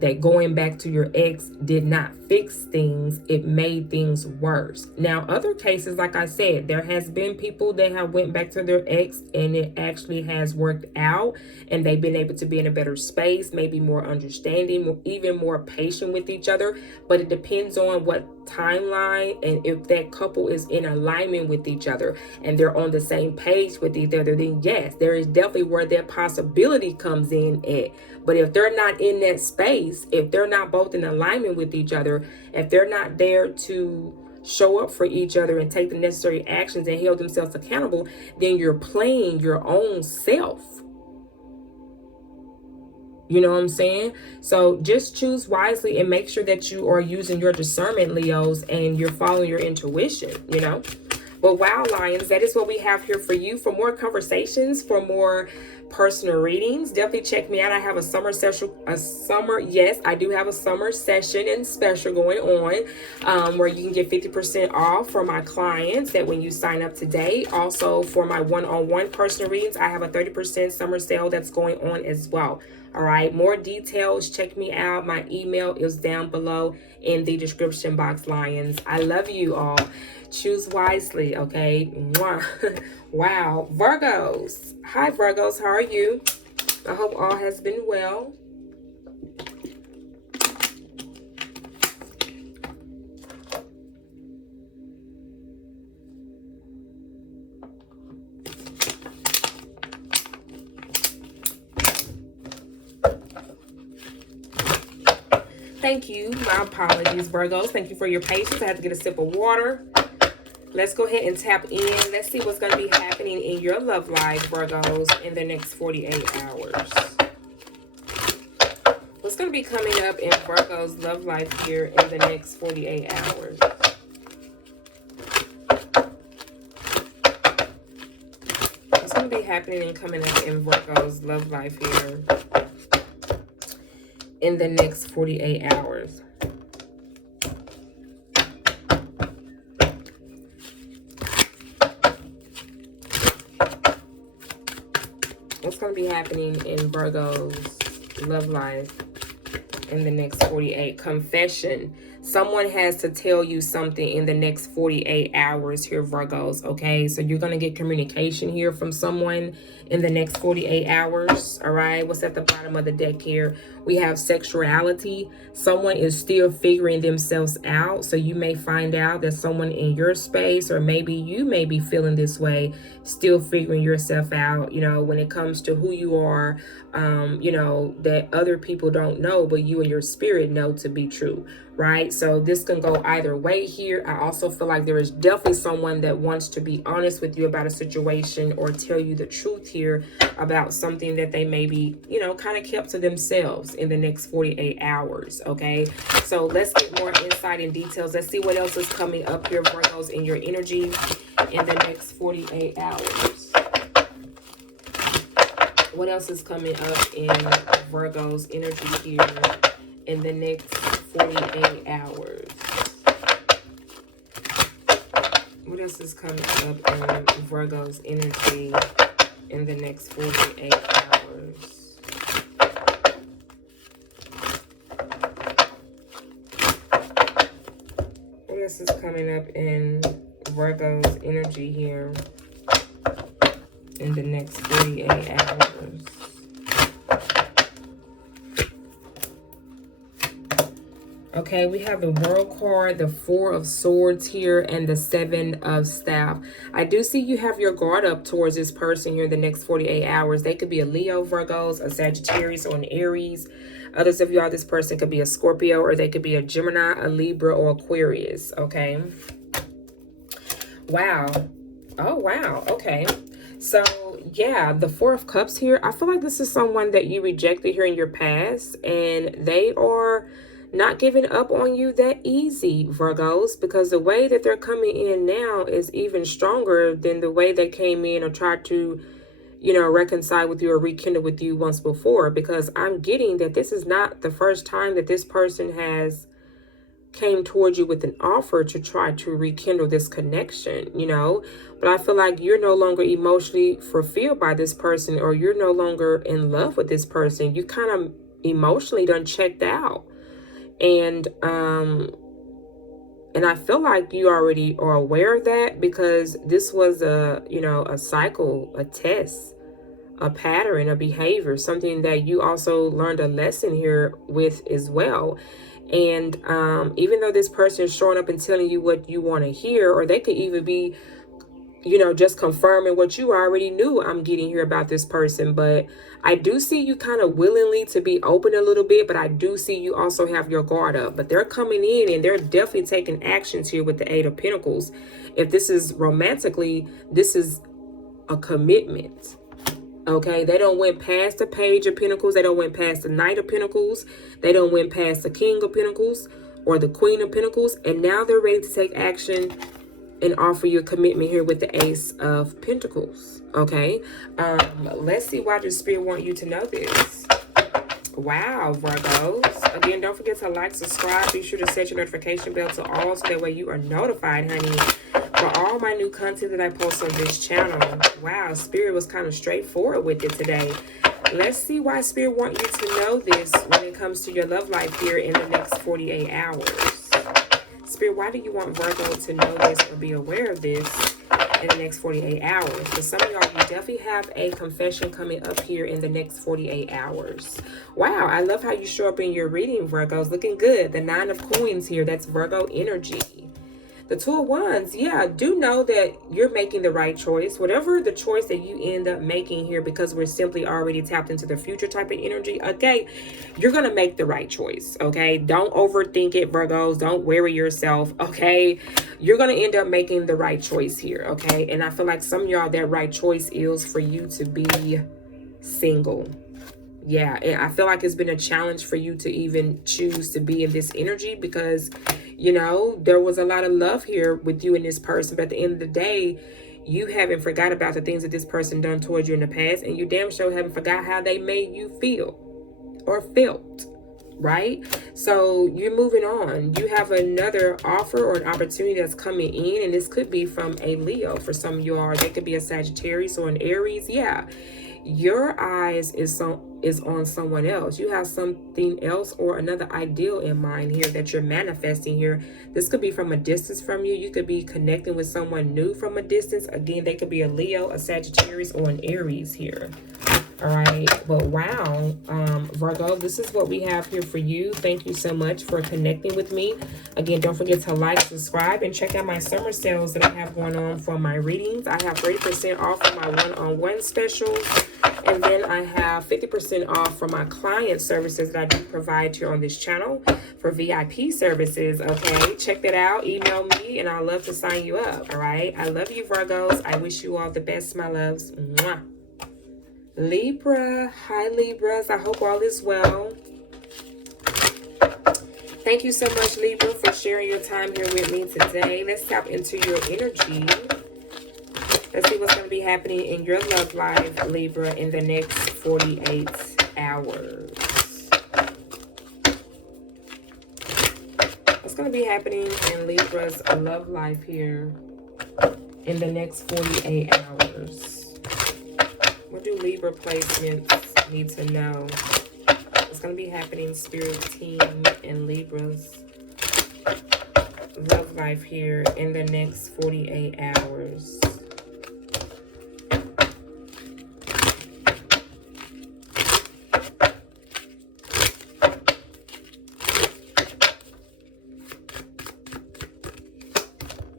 That going back to your ex did not fix things. It made things worse. Now, other cases, like I said, there has been people that have went back to their ex and it actually has worked out and they've been able to be in a better space, maybe more understanding, even more patient with each other. But it depends on what timeline and if that couple is in alignment with each other and they're on the same page with each other, then yes, there is definitely where that possibility comes in at. But if they're not in that space, if they're not both in alignment with each other, if they're not there to show up for each other and take the necessary actions and hold themselves accountable, then you're playing your own self. You know what I'm saying? So just choose wisely and make sure that you are using your discernment, Leos, and you're following your intuition, you know? But wow, Lions, that is what we have here for you. For more conversations, for more personal readings, definitely check me out. I have a summer session, yes, I do have a summer session and special going on where you can get 50% off for my clients that when you sign up today. Also for my one-on-one personal readings, I have a 30% summer sale that's going on as well. All right, more details, check me out. My email is down below in the description box, Lions. I love you all. Choose wisely, okay? Mwah. Wow. Virgos. Hi, Virgos. How are you? I hope all has been well. Thank you. My apologies, Virgos. Thank you for your patience. I had to get a sip of water. Let's go ahead and tap in. Let's see what's going to be happening in your love life, Virgos, in the next 48 hours. What's going to be coming up in Virgo's love life here in the next 48 hours? What's going to be happening and coming up in Virgo's love life here in the next 48 hours? What's going to be happening in Virgo's love life in the next 48? Confession. Someone has to tell you something in the next 48 hours here, Virgos, okay? So you're going to get communication here from someone in the next 48 hours, all right? What's at the bottom of the deck here? We have sexuality. Someone is still figuring themselves out. So you may find out that someone in your space, or maybe you may be feeling this way, still figuring yourself out, you know, when it comes to who you are, you know, that other people don't know, but you and your spirit know to be true, right? So this can go either way here. I also feel like there is definitely someone that wants to be honest with you about a situation or tell you the truth here about something that they maybe, you know, kind of kept to themselves in the next 48 hours, okay? So let's get more insight and details. Let's see what else is coming up here, Virgos, in your energy in the next 48 hours. What else is coming up in Virgo's energy here in the next 48 hours? What else is coming up in Virgo's energy in the next 48 hours? What else is coming up in Virgo's energy here in the next 48 hours? Okay, we have the World card, the Four of Swords here, and the Seven of Staff. I do see you have your guard up towards this person here in the next 48 hours. They could be a Leo, Virgos, a Sagittarius, or an Aries. Others of y'all, this person could be a Scorpio, or they could be a Gemini, a Libra, or Aquarius, okay? Wow. Oh, wow. Okay. So, yeah, the Four of Cups here. I feel like this is someone that you rejected here in your past, and they are not giving up on you that easy, Virgos, because the way that they're coming in now is even stronger than the way they came in or tried to, you know, reconcile with you or rekindle with you once before, because I'm getting that this is not the first time that this person has came towards you with an offer to try to rekindle this connection, you know. But I feel like you're no longer emotionally fulfilled by this person, or you're no longer in love with this person. You kind of emotionally done checked out. And I feel like you already are aware of that, because this was a, you know, a cycle, a test, a pattern, a behavior, something that you also learned a lesson here with as well. And even though this person is showing up and telling you what you want to hear, or they could even be, you know, just confirming what you already knew, I'm getting here about this person. But I do see you kind of willingly to be open a little bit, but I do see you also have your guard up. But they're coming in and they're definitely taking actions here with the Eight of Pentacles. If this is romantically, this is a commitment. Okay, they don't went past the Page of Pentacles. They don't went past the Knight of Pentacles. They don't went past the King of Pentacles or the Queen of Pentacles. And now they're ready to take action and offer you a commitment here with the Ace of Pentacles. Okay, let's see why the Spirit want you to know this. Wow, Virgos. Again, don't forget to like, subscribe. Be sure to set your notification bell to all, so that way you are notified, honey, for all my new content that I post on this channel. Wow, Spirit was kind of straightforward with it today. Let's see why Spirit want you to know this when it comes to your love life here in the next 48 hours. Spirit, why do you want Virgo to know this or be aware of this in the next 48 hours? For some of y'all, you definitely have a confession coming up here in the next 48 hours. Wow, I love how you show up in your reading, Virgos. Looking good. The Nine of Coins here, that's Virgo energy. The Two of Wands, yeah, do know that you're making the right choice. Whatever the choice that you end up making here, because we're simply already tapped into the future type of energy, okay, you're going to make the right choice, okay? Don't overthink it, Virgos. Don't worry yourself, okay? You're going to end up making the right choice here, okay? And I feel like some of y'all, that right choice is for you to be single. Yeah, and I feel like it's been a challenge for you to even choose to be in this energy because, you know, there was a lot of love here with you and this person. But at the end of the day, you haven't forgot about the things that this person done towards you in the past. And you damn sure haven't forgot how they made you feel or felt. Right? So you're moving on. You have another offer or an opportunity that's coming in. And this could be from a Leo for some of you are. They could be a Sagittarius or an Aries. Yeah. Your eyes is on someone else. You have something else or another ideal in mind here that you're manifesting here. This could be from a distance from you. You could be connecting with someone new from a distance. Again, they could be a Leo, a Sagittarius, or an Aries here. All right, but wow, Virgo, this is what we have here for you. Thank you so much for connecting with me. Again, don't forget to like, subscribe, and check out my summer sales that I have going on for my readings. I have 30% off for my one-on-one specials, and then I have 50% off for my client services that I do provide here on this channel for VIP services. Okay, check that out. Email me, and I'd love to sign you up. All right, I love you, Virgos. I wish you all the best, my loves. Mwah. Libra, hi Libras, I hope all is well. Thank you so much, Libra, for sharing your time here with me today. Let's tap into your energy. Let's see what's going to be happening in your love life, Libra, in the next 48 hours. What's going to be happening in Libra's love life here in the next 48 hours? What do Libra placements need to know? What's going to be happening, Spirit team and Libra's love life here in the next 48 hours?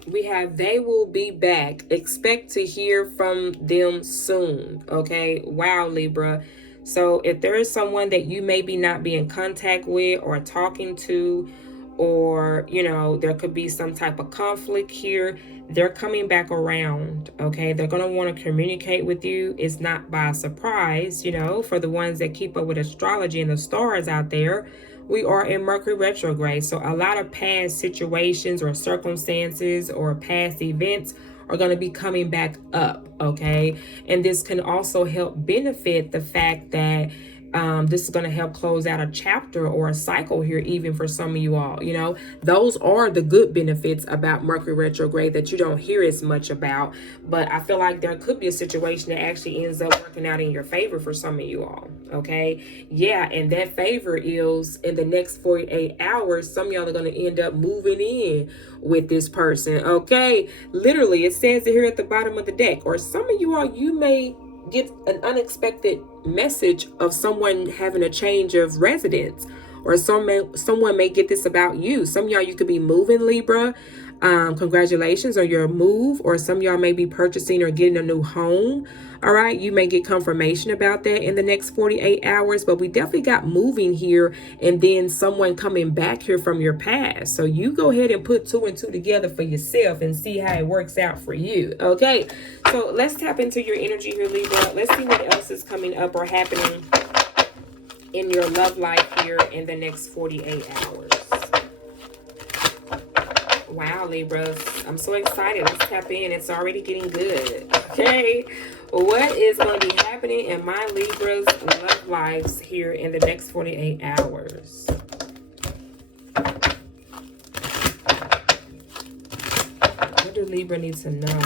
We have they will be back. Expect to hear from them soon. Okay. Wow, Libra. So if there is someone that you maybe not be in contact with or talking to, or, you know, there could be some type of conflict here, they're coming back around. Okay. They're going to want to communicate with you. It's not by surprise, you know, for the ones that keep up with astrology and the stars out there. We are in Mercury retrograde. So a lot of past situations or circumstances or past events are going to be coming back up. Okay. And this can also help benefit the fact that this is going to help close out a chapter or a cycle here, even for some of you all. You know, those are the good benefits about Mercury retrograde that you don't hear as much about. But I feel like there could be a situation that actually ends up working out in your favor for some of you all. Okay. Yeah. And that favor is in the next 48 hours. Some of y'all are going to end up moving in with this person. Okay. Literally, it says it here at the bottom of the deck. Or some of you all, you may get an unexpected message of someone having a change of residence, or someone may get this about you. Some of y'all, you could be moving, Libra. Congratulations on your move, or some of y'all may be purchasing or getting a new home. All right, you may get confirmation about that in the next 48 hours, but we definitely got moving here, and then someone coming back here from your past. So you go ahead and put 2 and 2 together for yourself and see how it works out for you. Okay, so let's tap into your energy here, Libra. Let's see what else is coming up or happening in your love life here in the next 48 hours. Wow, Libras, I'm so excited. Let's tap in. It's already getting good. Okay, what is going to be happening in my Libra's love lives here in the next 48 hours? What do Libra need to know?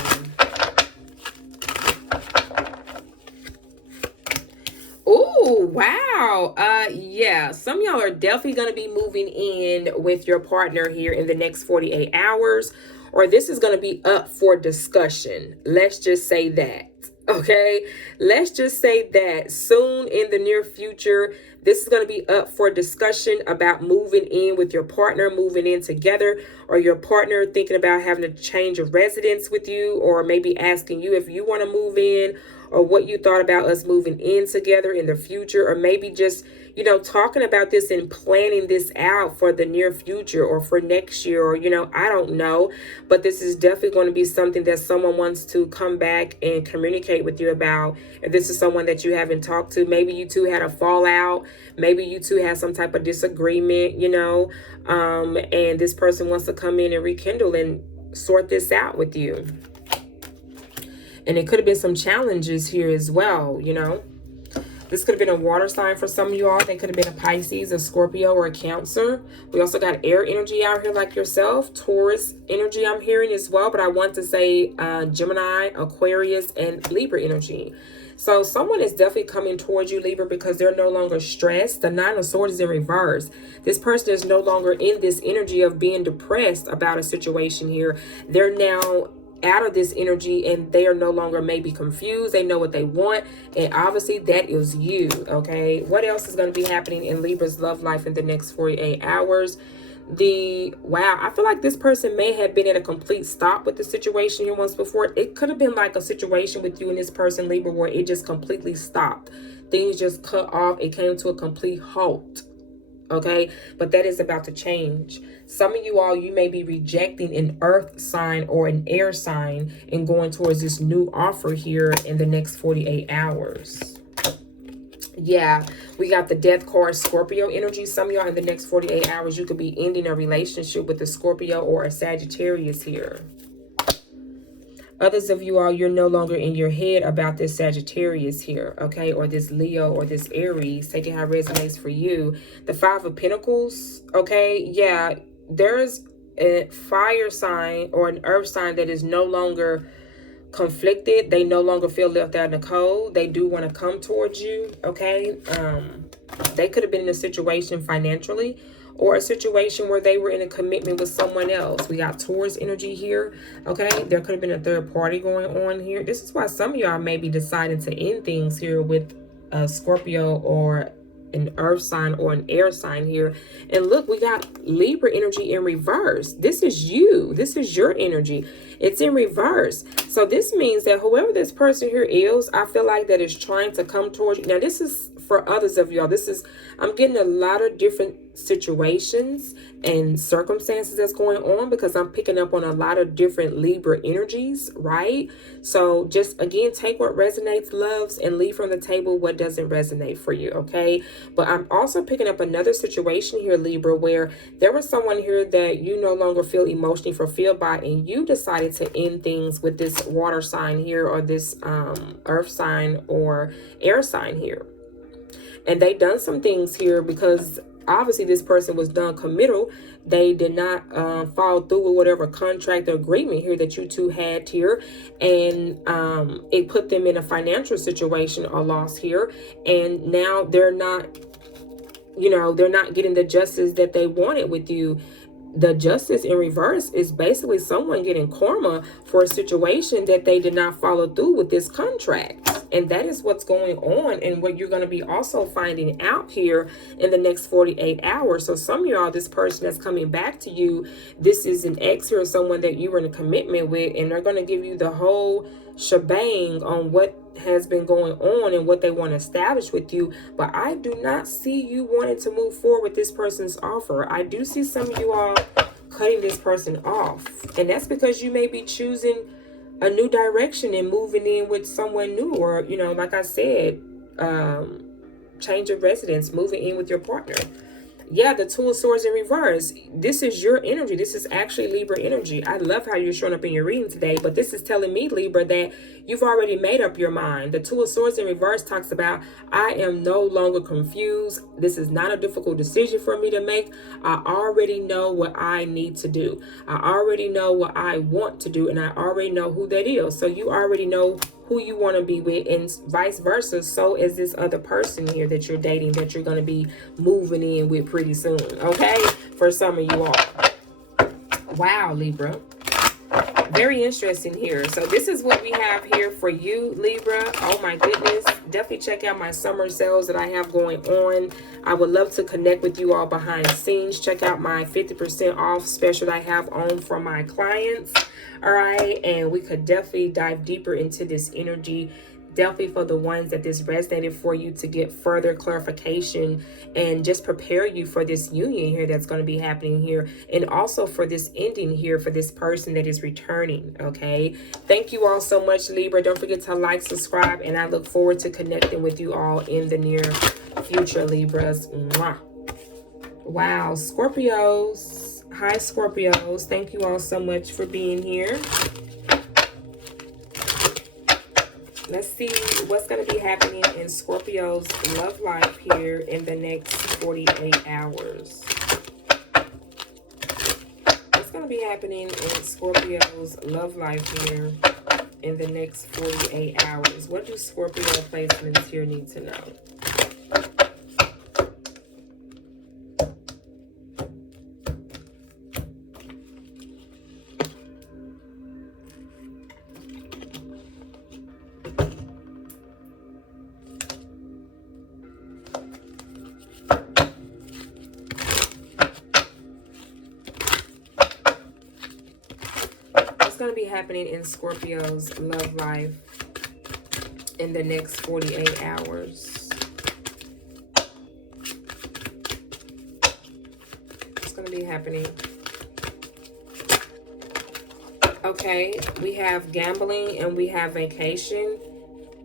Oh, wow. Yeah, some of y'all are definitely going to be moving in with your partner here in the next 48 hours, or this is going to be up for discussion. Let's just say that. Okay, let's just say that soon in the near future, this is going to be up for discussion about moving in with your partner, moving in together, or your partner thinking about having a change of residence with you, or maybe asking you if you want to move in, or what you thought about us moving in together in the future, or maybe just, you know, talking about this and planning this out for the near future or for next year, or, you know, I don't know. But this is definitely going to be something that someone wants to come back and communicate with you about. If this is someone that you haven't talked to, maybe you two had a fallout, maybe you two had some type of disagreement, you know, and this person wants to come in and rekindle and sort this out with you. And it could have been some challenges here as well, you know. This could have been a water sign for some of you all. They could have been a Pisces, a Scorpio, or a Cancer. We also got air energy out here like yourself. Taurus energy I'm hearing as well. But I want to say Gemini, Aquarius, and Libra energy. So someone is definitely coming towards you, Libra, because they're no longer stressed. The Nine of Swords is in reverse. This person is no longer in this energy of being depressed about a situation here. They're now out of this energy, and they are no longer maybe confused. They know what they want, and obviously that is you. Okay, what else is going to be happening in Libra's love life in the next 48 hours? Wow, I feel like this person may have been at a complete stop with the situation here once before. It could have been like a situation with you and this person, Libra, where it just completely stopped. Things just cut off. It came to a complete halt. Okay, but that is about to change. Some of you all, you may be rejecting an earth sign or an air sign and going towards this new offer here in the next 48 hours. Yeah, we got the death card, Scorpio energy. Some of y'all in the next 48 hours, you could be ending a relationship with a Scorpio or a Sagittarius here. Others of you all, you're no longer in your head about this Sagittarius here, okay? Or this Leo or this Aries. Take it how it resonates for you. The Five of Pentacles, okay? Yeah, there's a fire sign or an earth sign that is no longer conflicted. They no longer feel left out in the cold. They do want to come towards you, okay? They could have been in a situation financially, or a situation where they were in a commitment with someone else. We got Taurus energy here, okay? There could have been a third party going on here. This is why some of y'all may be deciding to end things here with a Scorpio or an earth sign or an air sign here. And look, we got Libra energy in reverse. This is you. This is your energy. It's in reverse. So this means that whoever this person here is, I feel like that is trying to come towards you. Now, this is for others of y'all. This is, I'm getting a lot of different situations and circumstances that's going on, because I'm picking up on a lot of different Libra energies, right? So just, again, take what resonates, loves, and leave from the table what doesn't resonate for you, okay? But I'm also picking up another situation here, Libra, where there was someone here that you no longer feel emotionally fulfilled by, and you decided to end things with this water sign here, or this earth sign or air sign here. And they done some things here because obviously this person was done committal. They did not follow through with whatever contract or agreement here that you two had here. And it put them in a financial situation or loss here. And now they're not, you know, they're not getting the justice that they wanted with you. The justice in reverse is basically someone getting karma for a situation that they did not follow through with this contract. And that is what's going on, and what you're going to be also finding out here in the next 48 hours. So some of y'all, this person that's coming back to you, this is an ex or someone that you were in a commitment with, and they're going to give you the whole shebang on what has been going on and what they want to establish with you. But I do not see you wanting to move forward with this person's offer. I do see some of you all cutting this person off, and that's because you may be choosing a new direction and moving in with someone new, or, you know, like I said, change of residence, moving in with your partner. Yeah, the Two of Swords in reverse. This is your energy. This is actually Libra energy. I love how you're showing up in your reading today, but this is telling me, Libra, that you've already made up your mind. The Two of Swords in reverse talks about, I am no longer confused. This is not a difficult decision for me to make. I already know what I need to do. I already know what I want to do, and I already know who that is. So you already know who you want to be with, and vice versa. So is this other person here that you're dating, that you're going to be moving in with pretty soon, okay? For some of you all. Wow, Libra. Very interesting here. So this is what we have here for you, Libra. Oh my goodness. Definitely check out my summer sales that I have going on. I would love to connect with you all behind the scenes. Check out my 50% off special that I have on for my clients. All right. And we could definitely dive deeper into this energy definitely for the ones that this resonated for you to get further clarification and just prepare you for this union here that's going to be happening here, and also for this ending here for this person that is returning. Okay, thank you all so much, Libra. Don't forget to like, subscribe, and I look forward to connecting with you all in the near future, Libras. Mwah. Wow, Scorpios. Hi, Scorpios. Thank you all so much for being here. Let's see what's going to be happening in Scorpio's love life here in the next 48 hours. What's going to be happening in Scorpio's love life here in the next 48 hours? What do Scorpio placements here need to know? Going to be happening in Scorpio's love life in the next 48 hours. What's going to be happening? Okay, we have gambling and we have vacation.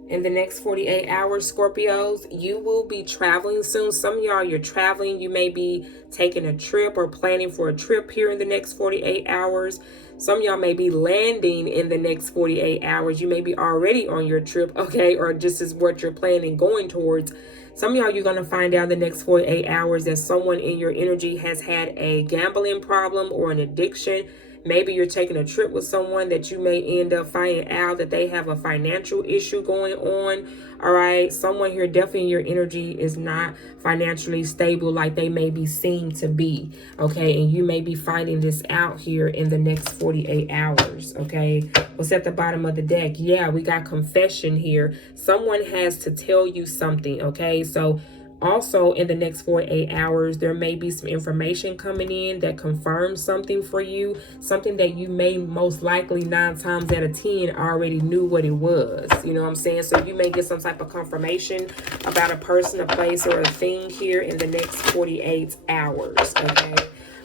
In the next 48 hours, Scorpios, you will be traveling soon. Some of y'all, you're traveling. You may be taking a trip or planning for a trip here in the next 48 hours. Some of y'all may be landing in the next 48 hours. You may be already on your trip, okay, or just as what you're planning going towards. Some of y'all, you're going to find out in the next 48 hours that someone in your energy has had a gambling problem or an addiction. Maybe you're taking a trip with someone that you may end up finding out that they have a financial issue going on. All right. Someone here definitely in your energy is not financially stable like they may be seen to be. Okay. And you may be finding this out here in the next 48 hours. Okay. What's at the bottom of the deck? Yeah, we got confession here. Someone has to tell you something. Okay. So also, in the next 48 hours, there may be some information coming in that confirms something for you, something that you may most likely 9 times out of 10 already knew what it was. You know what I'm saying? So you may get some type of confirmation about a person, a place, or a thing here in the next 48 hours. Okay.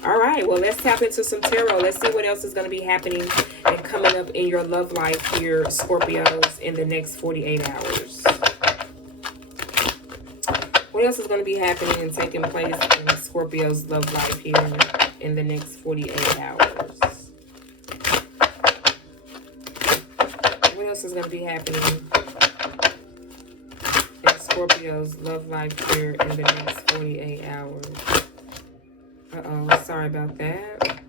All right. Well, let's tap into some tarot. Let's see what else is going to be happening and coming up in your love life here, Scorpios, in the next 48 hours. What else is going to be happening and taking place in Scorpio's love life here in the next 48 hours? What else is going to be happening in Scorpio's love life here in the next 48 hours? Uh-oh, sorry about that.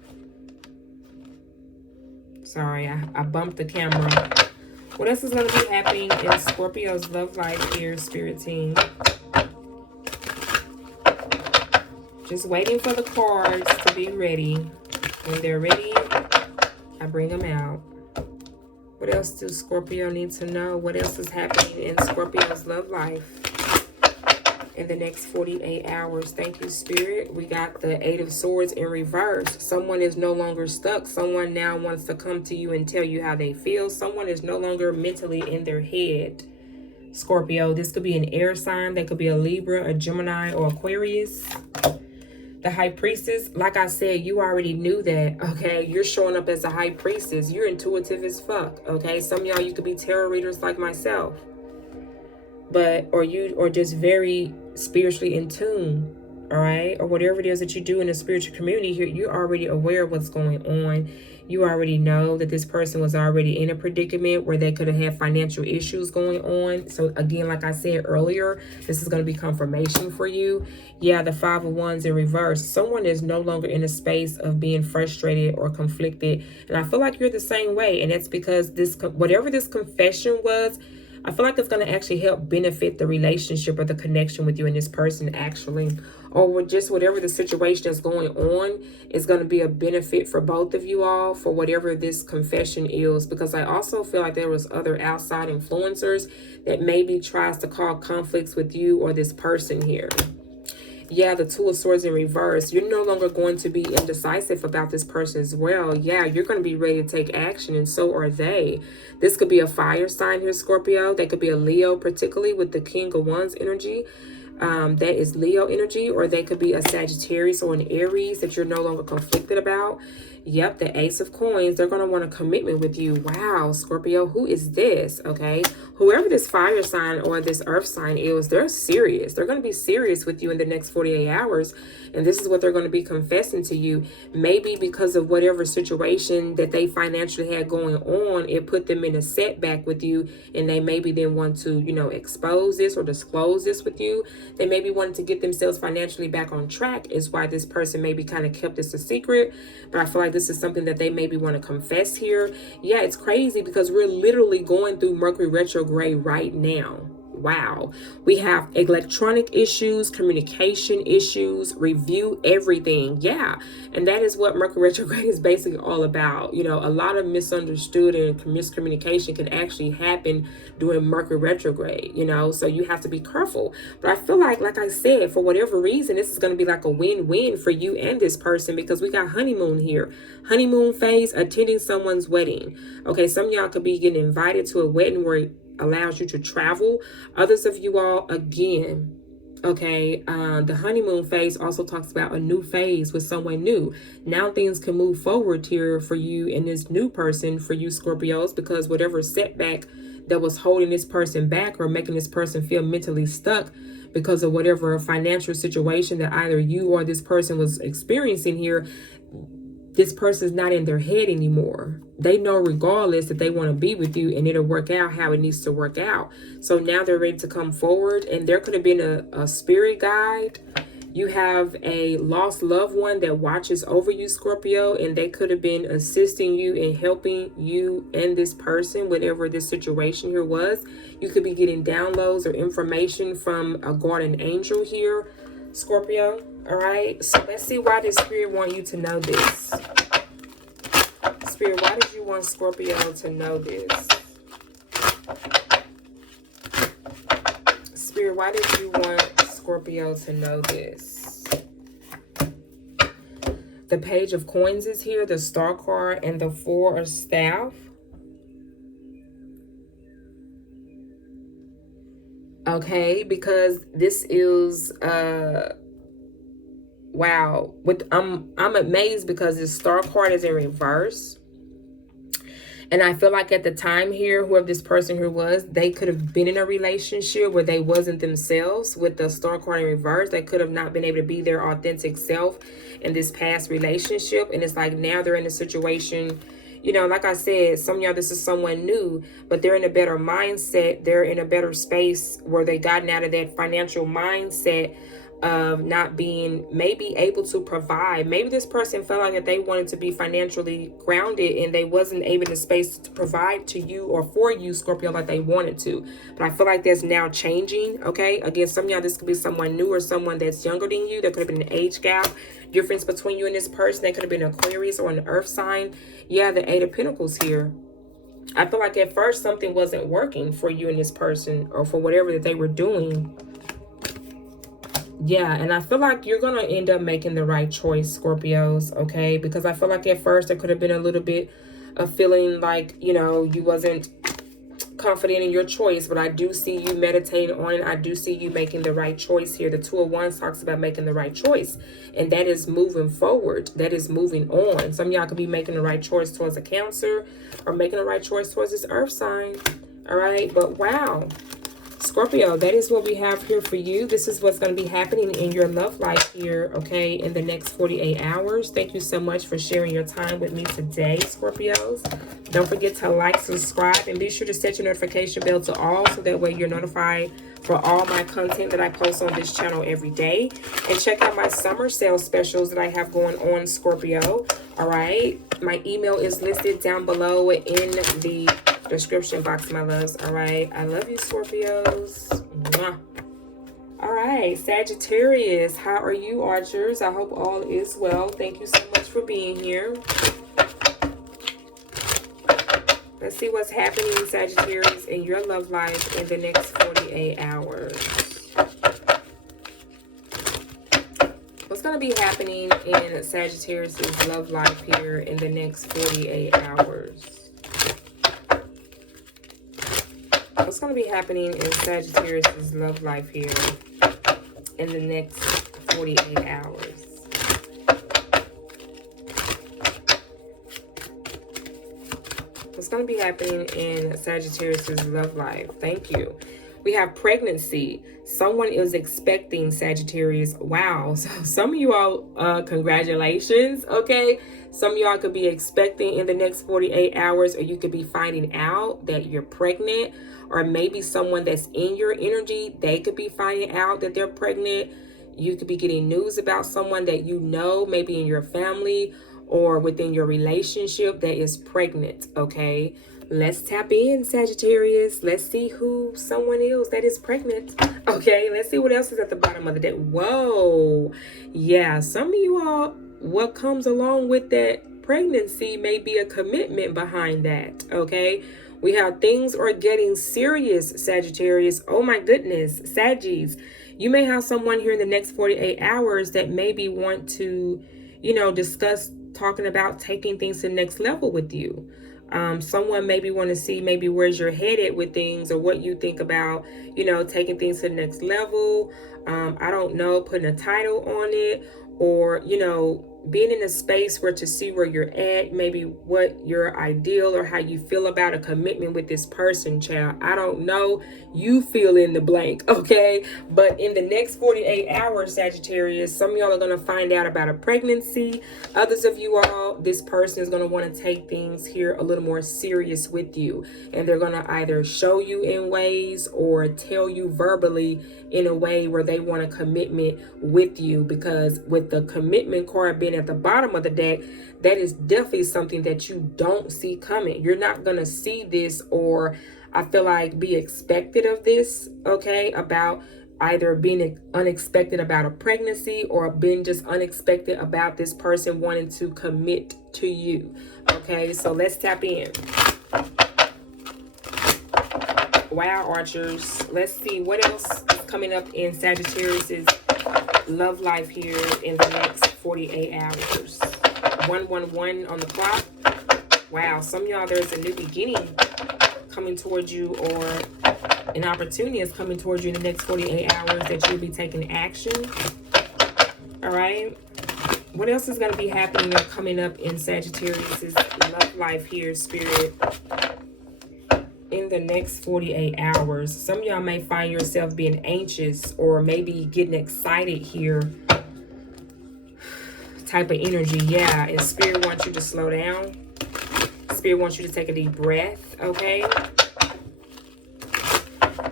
Sorry, I bumped the camera. What else is going to be happening in Scorpio's love life here, Spirit Team? Just waiting for the cards to be ready. When they're ready, I bring them out. What else do Scorpio need to know? What else is happening in Scorpio's love life in the next 48 hours? Thank you, Spirit. We got the 8 of Swords in reverse. Someone is no longer stuck. Someone now wants to come to you and tell you how they feel. Someone is no longer mentally in their head. Scorpio, this could be an air sign. That could be a Libra, a Gemini, or Aquarius. The High Priestess, like I said, you already knew that, okay? You're showing up as a High Priestess. You're intuitive as fuck, okay? Some of y'all, you could be tarot readers like myself. Or just very spiritually in tune, all right? Or whatever it is that you do in the spiritual community here, you're already aware of what's going on. You already know that this person was already in a predicament where they could have had financial issues going on. So again, like I said earlier, this is going to be confirmation for you. Yeah, the 5 of Wands in reverse. Someone is no longer in a space of being frustrated or conflicted. And I feel like you're the same way. And that's because whatever this confession was, I feel like it's going to actually help benefit the relationship or the connection with you and this person actually. Or just whatever the situation is going on is going to be a benefit for both of you all for whatever this confession is. Because I also feel like there was other outside influencers that maybe tries to cause conflicts with you or this person here. Yeah, the Two of Swords in reverse. You're no longer going to be indecisive about this person as well. Yeah, you're going to be ready to take action, and so are they. This could be a fire sign here, Scorpio. They could be a Leo, particularly with the King of Wands energy. That is Leo energy, or they could be a Sagittarius or an Aries that you're no longer conflicted about. Yep, the Ace of Coins. They're going to want a commitment with you. Wow, Scorpio, who is this? Okay, whoever this fire sign or this earth sign is, they're serious. They're going to be serious with you in the next 48 hours. And this is what they're going to be confessing to you. Maybe because of whatever situation that they financially had going on, it put them in a setback with you. And they maybe then want to, you know, expose this or disclose this with you. They maybe wanted to get themselves financially back on track, is why this person maybe kind of kept this a secret. But I feel like this is something that they maybe want to confess here. Yeah, it's crazy because we're literally going through Mercury retrograde right now. Wow. We have electronic issues, communication issues, review everything. Yeah. And that is what Mercury retrograde is basically all about. You know, a lot of misunderstood and miscommunication can actually happen during Mercury retrograde, you know, so you have to be careful. But I feel like I said, for whatever reason, this is going to be like a win-win for you and this person, because we got honeymoon here. Honeymoon phase, attending someone's wedding. Okay, some of y'all could be getting invited to a wedding where it allows you to travel. Others of you all, again, okay, the honeymoon phase also talks about a new phase with someone new. Now things can move forward here for you and this new person, for you Scorpios, because whatever setback that was holding this person back or making this person feel mentally stuck because of whatever financial situation that either you or this person was experiencing here, this person's not in their head anymore. They know regardless that they want to be with you, and it'll work out how it needs to work out. So now they're ready to come forward, and there could have been a spirit guide. You have a lost loved one that watches over you, Scorpio, and they could have been assisting you and helping you and this person, whatever this situation here was. You could be getting downloads or information from a guardian angel here, Scorpio. All right, so let's see why the Spirit want you to know this. Spirit, why did you want Scorpio to know this? Spirit, why did you want Scorpio to know this? The Page of Coins is here, the Star card, and the Four of Staff. Okay, because this is wow, I'm amazed because this Star card is in reverse. And I feel like at the time here, whoever this person here was, they could have been in a relationship where they wasn't themselves. With the Star card in reverse, they could have not been able to be their authentic self in this past relationship. And it's like now they're in a situation, you know, like I said, some of y'all, this is someone new, but they're in a better mindset. They're in a better space where they gotten out of that financial mindset of not being maybe able to provide. Maybe this person felt like that they wanted to be financially grounded and they wasn't able in space to provide to you or for you, Scorpio, like they wanted to. But I feel like that's now changing. Okay, again, some of y'all, this could be someone new or someone that's younger than you. There could have been an age gap difference between you and this person. They could have been an Aquarius or an earth sign. Yeah, the Eight of Pentacles here. I feel like at first something wasn't working for you and this person, or for whatever that they were doing. Yeah, and I feel like you're going to end up making the right choice, Scorpios, okay? Because I feel like at first there could have been a little bit of feeling like, you know, you wasn't confident in your choice, but I do see you meditating on it. I do see you making the right choice here. The Two of Wands talks about making the right choice, and that is moving forward. That is moving on. Some of y'all could be making the right choice towards a Cancer or making the right choice towards this earth sign, all right? But wow, Scorpio, that is what we have here for you. This is what's going to be happening in your love life here, okay, in the next 48 hours. Thank you so much for sharing your time with me today, Scorpios. Don't forget to like, subscribe, and be sure to set your notification bell to all so that way you're notified for all my content that I post on this channel every day. And check out my summer sale specials that I have going on, Scorpio. All right, my email is listed down below in the description box, my loves. All right, I love you, Scorpios. Mwah. All right, Sagittarius, how are you, Archers? I hope all is well. Thank you so much for being here. Let's see what's happening, Sagittarius, in your love life in the next 48 hours. going to be happening in Sagittarius' love life here in the next 48 hours? What's going to be happening in Sagittarius' love life here in the next 48 hours? What's going to be happening in Sagittarius' love life? Thank you. We have pregnancy. Someone is expecting, Sagittarius. Wow. So some of you all, congratulations. Okay. Some of y'all could be expecting in the next 48 hours, or you could be finding out that you're pregnant, or maybe someone that's in your energy, they could be finding out that they're pregnant. You could be getting news about someone that you know, maybe in your family or within your relationship, that is pregnant. Okay. Let's tap in, Sagittarius. Let's see who someone is that is pregnant. Okay, let's see what else is at the bottom of the deck. Whoa. Yeah, some of you all, what comes along with that pregnancy may be a commitment behind that. Okay, we have things are getting serious, Sagittarius. Oh my goodness, Saggies. You may have someone here in the next 48 hours that maybe want to, discuss talking about taking things to the next level with you. Someone maybe want to see maybe where's you're headed with things, or what you think about, taking things to the next level. I don't know, putting a title on it, or, being in a space where to see where you're at, maybe what your ideal or how you feel about a commitment with this person, child. I don't know. You fill in the blank, okay? But in the next 48 hours, Sagittarius, some of y'all are going to find out about a pregnancy. Others of you all, this person is going to want to take things here a little more serious with you. And they're going to either show you in ways or tell you verbally in a way where they want a commitment with you, because with the commitment card being at the bottom of the deck, that is definitely something that you don't see coming. You're not going to see this, or I feel like be expected of this, okay, about either being unexpected about a pregnancy, or being just unexpected about this person wanting to commit to you. Okay, so let's tap in. Wow, Archers. Let's see what else is coming up in Sagittarius's love life here in the next 48 hours. 111 on the clock. Wow, some of y'all, there's a new beginning coming towards you, or an opportunity is coming towards you in the next 48 hours that you'll be taking action. All right. What else is going to be happening or coming up in Sagittarius's love life here, Spirit, in the next 48 hours? Some of y'all may find yourself being anxious, or maybe getting excited here. Type of energy. Yeah, and Spirit wants you to slow down. Spirit wants you to take a deep breath, okay?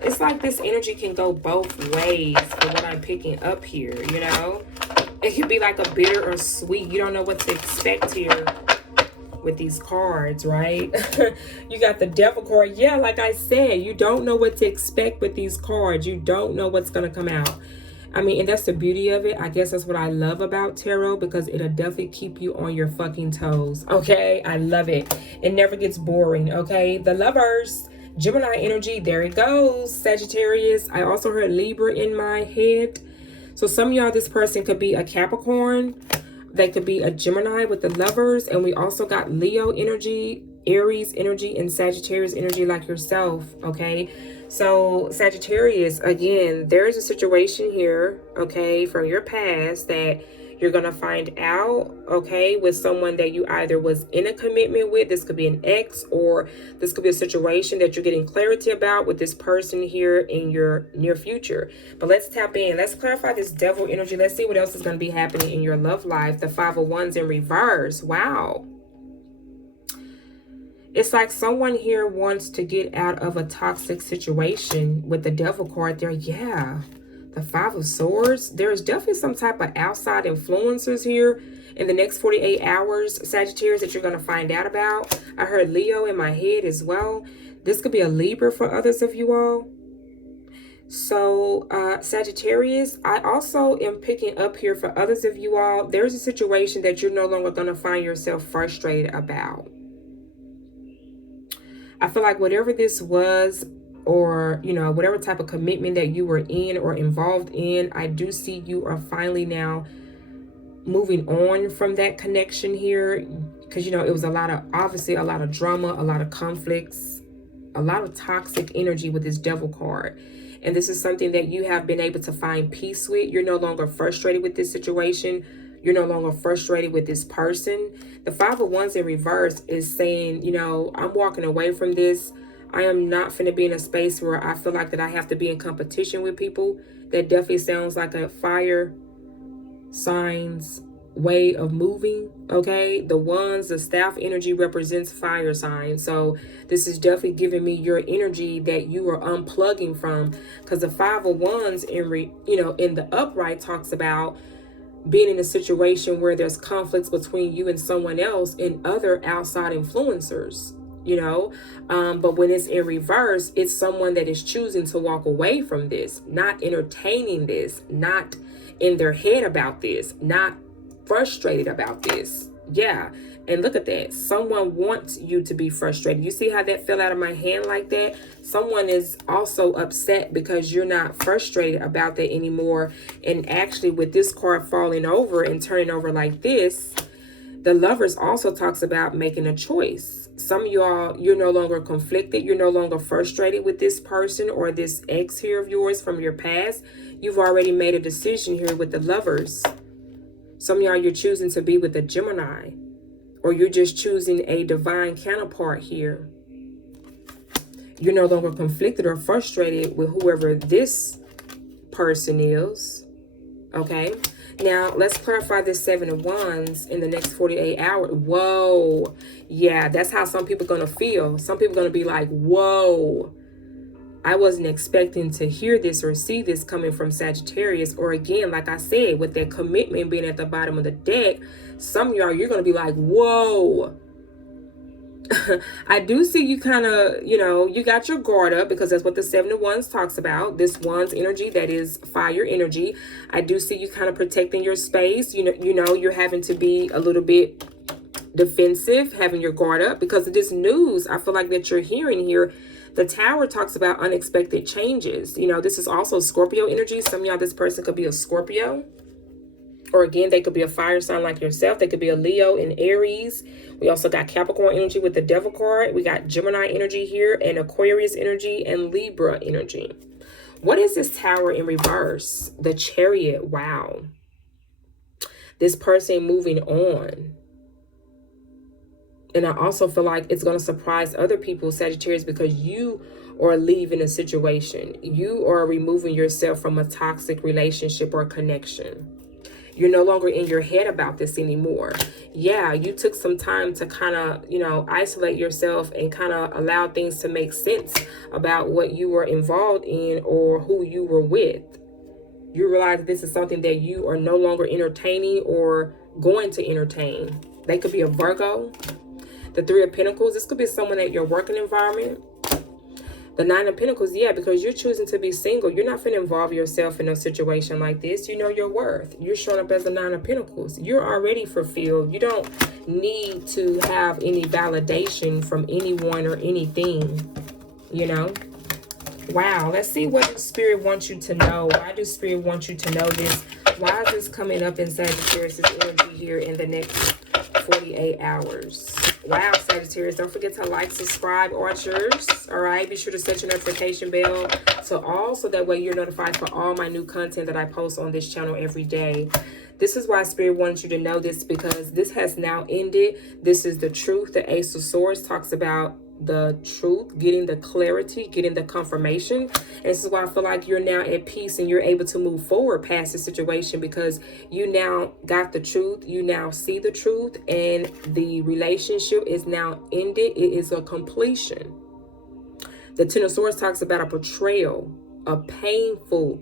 It's like this energy can go both ways for what I'm picking up here, It could be like a bitter or sweet. You don't know what to expect here with these cards, right? You got the Devil card. Yeah, like I said, you don't know what to expect with these cards. You don't know what's going to come out. I mean, and that's the beauty of it. I guess that's what I love about tarot, because it'll definitely keep you on your fucking toes. Okay, I love it. It never gets boring. Okay, the Lovers, Gemini energy, there it goes. Sagittarius. I also heard Libra in my head. So some of y'all, this person could be a Capricorn. They could be a Gemini with the Lovers. And we also got Leo energy, Aries energy, and Sagittarius energy like yourself. Okay, so Sagittarius, again, there's a situation here, okay, from your past that you're going to find out, okay, with someone that you either was in a commitment with. This could be an ex, or this could be a situation that you're getting clarity about with this person here in your near future. But let's tap in. Let's clarify this Devil energy. Let's see what else is going to be happening in your love life. The 5 of Wands in reverse. Wow. It's like someone here wants to get out of a toxic situation with the Devil card there. Yeah. The 5 of Swords. There's definitely some type of outside influencers here in the next 48 hours, Sagittarius, that you're going to find out about. I heard Leo in my head as well. This could be a Libra for others of you all. So, Sagittarius, I also am picking up here for others of you all. There's a situation that you're no longer going to find yourself frustrated about. I feel like whatever this was, or, whatever type of commitment that you were in or involved in, I do see you are finally now moving on from that connection here, because, you know, it was obviously a lot of drama, a lot of conflicts, a lot of toxic energy with this Devil card. And this is something that you have been able to find peace with. You're no longer frustrated with this situation. You're no longer frustrated with this person. The Five of Wands in reverse is saying, you know, I'm walking away from this. I am not finna be in a space where I feel like that I have to be in competition with people. That definitely sounds like a fire signs way of moving. Okay, the wands, the staff energy represents fire signs, so this is definitely giving me your energy that you are unplugging from, because the Five of Wands in the upright talks about being in a situation where there's conflicts between you and someone else and other outside influencers, you know. But when it's in reverse, it's someone that is choosing to walk away from this, not entertaining this, not in their head about this, not frustrated about this. Yeah. And look at that. Someone wants you to be frustrated. You see how that fell out of my hand like that? Someone is also upset because you're not frustrated about that anymore. And actually, with this card falling over and turning over like this, the Lovers also talks about making a choice. Some of y'all, you're no longer conflicted. You're no longer frustrated with this person or this ex here of yours from your past. You've already made a decision here with the Lovers. Some of y'all, you're choosing to be with a Gemini, or you're just choosing a divine counterpart here. You're no longer conflicted or frustrated with whoever this person is. Okay. Now, let's clarify this Seven of Wands in the next 48 hours. Whoa. Yeah, that's how some people are going to feel. Some people are going to be like, whoa, I wasn't expecting to hear this or see this coming from Sagittarius. Or again, like I said, with that commitment being at the bottom of the deck, some of y'all, you're going to be like, whoa. I do see you kind of, you know, you got your guard up, because that's what the Seven of Wands talks about. This Wands energy, that is fire energy. I do see you kind of protecting your space. You know, you're having to be a little bit defensive, having your guard up because of this news I feel like that you're hearing here. The Tower talks about unexpected changes. You know, this is also Scorpio energy. Some of y'all, this person could be a Scorpio. Or again, they could be a fire sign like yourself. They could be a Leo and Aries. We also got Capricorn energy with the Devil card. We got Gemini energy here, and Aquarius energy, and Libra energy. What is this Tower in reverse? The Chariot. Wow. This person moving on. And I also feel like it's going to surprise other people, Sagittarius, because you are leaving a situation. You are removing yourself from a toxic relationship or connection. You're no longer in your head about this anymore. Yeah, you took some time to kind of, you know, isolate yourself and kind of allow things to make sense about what you were involved in or who you were with. You realize this is something that you are no longer entertaining or going to entertain. They could be a Virgo. The Three of Pentacles, this could be someone at your working environment. The Nine of Pentacles, yeah, because you're choosing to be single. You're not going to involve yourself in a situation like this. You know your worth. You're showing up as the Nine of Pentacles. You're already fulfilled. You don't need to have any validation from anyone or anything, you know. Wow, let's see what Spirit wants you to know. Why does Spirit want you to know this? Why is this coming up in Sagittarius' energy here in the next 48 hours? Wow, Sagittarius, don't forget to like, subscribe, Archers. All right, be sure to set your notification bell to all, so that way you're notified for all my new content that I post on this channel every day. This is why Spirit wants you to know this, because this has now ended. This is the truth. The Ace of Swords talks about the truth, getting the clarity, getting the confirmation. And this is why I feel like you're now at peace and you're able to move forward past the situation, because you now got the truth. You now see the truth, and the relationship is now ended. It is a completion. The Ten of Swords talks about a betrayal, a painful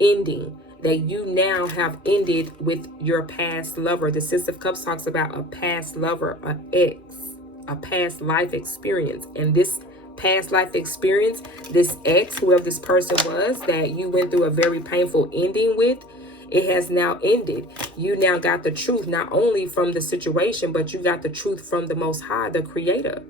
ending that you now have ended with your past lover. The Six of Cups talks about a past lover, an ex, a past life experience. And this past life experience, this ex, whoever this person was that you went through a very painful ending with, it has now ended. You now got the truth, not only from the situation, but you got the truth from the Most High, the Creator.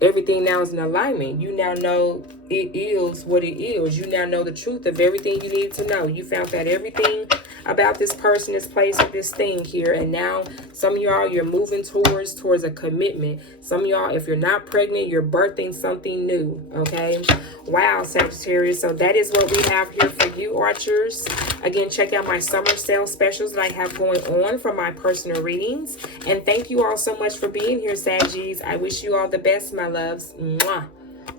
everything now is in alignment. You now know it is what it is. You now know the truth of everything you need to know. You found out everything about this person, this place, or this thing here. And now some of y'all, you're moving towards a commitment. Some of y'all, if you're not pregnant, you're birthing something new. Okay. Wow, Sagittarius. So that is what we have here for you, Archers. Again, check out my summer sale specials that I have going on for my personal readings. And thank you all so much for being here, Saggies. I wish you all the best, my loves. Mwah.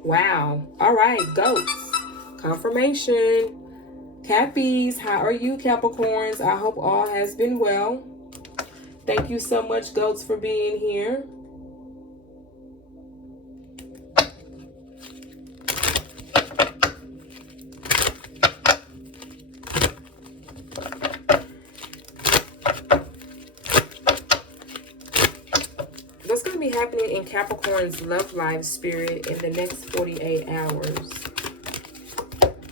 Wow. All right, goats. Confirmation. Cappies, how are you, Capricorns? I hope all has been well. Thank you so much, goats, for being here. What's going to be happening in Capricorn's love life, spirit, in the next 48 hours?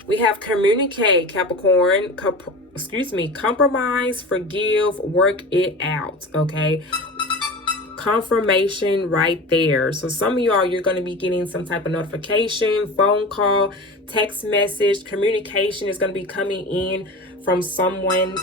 We have communicate, Capricorn, compromise, forgive, work it out, okay? Confirmation right there. So some of y'all, you're going to be getting some type of notification, phone call, text message, communication is going to be coming in from someone.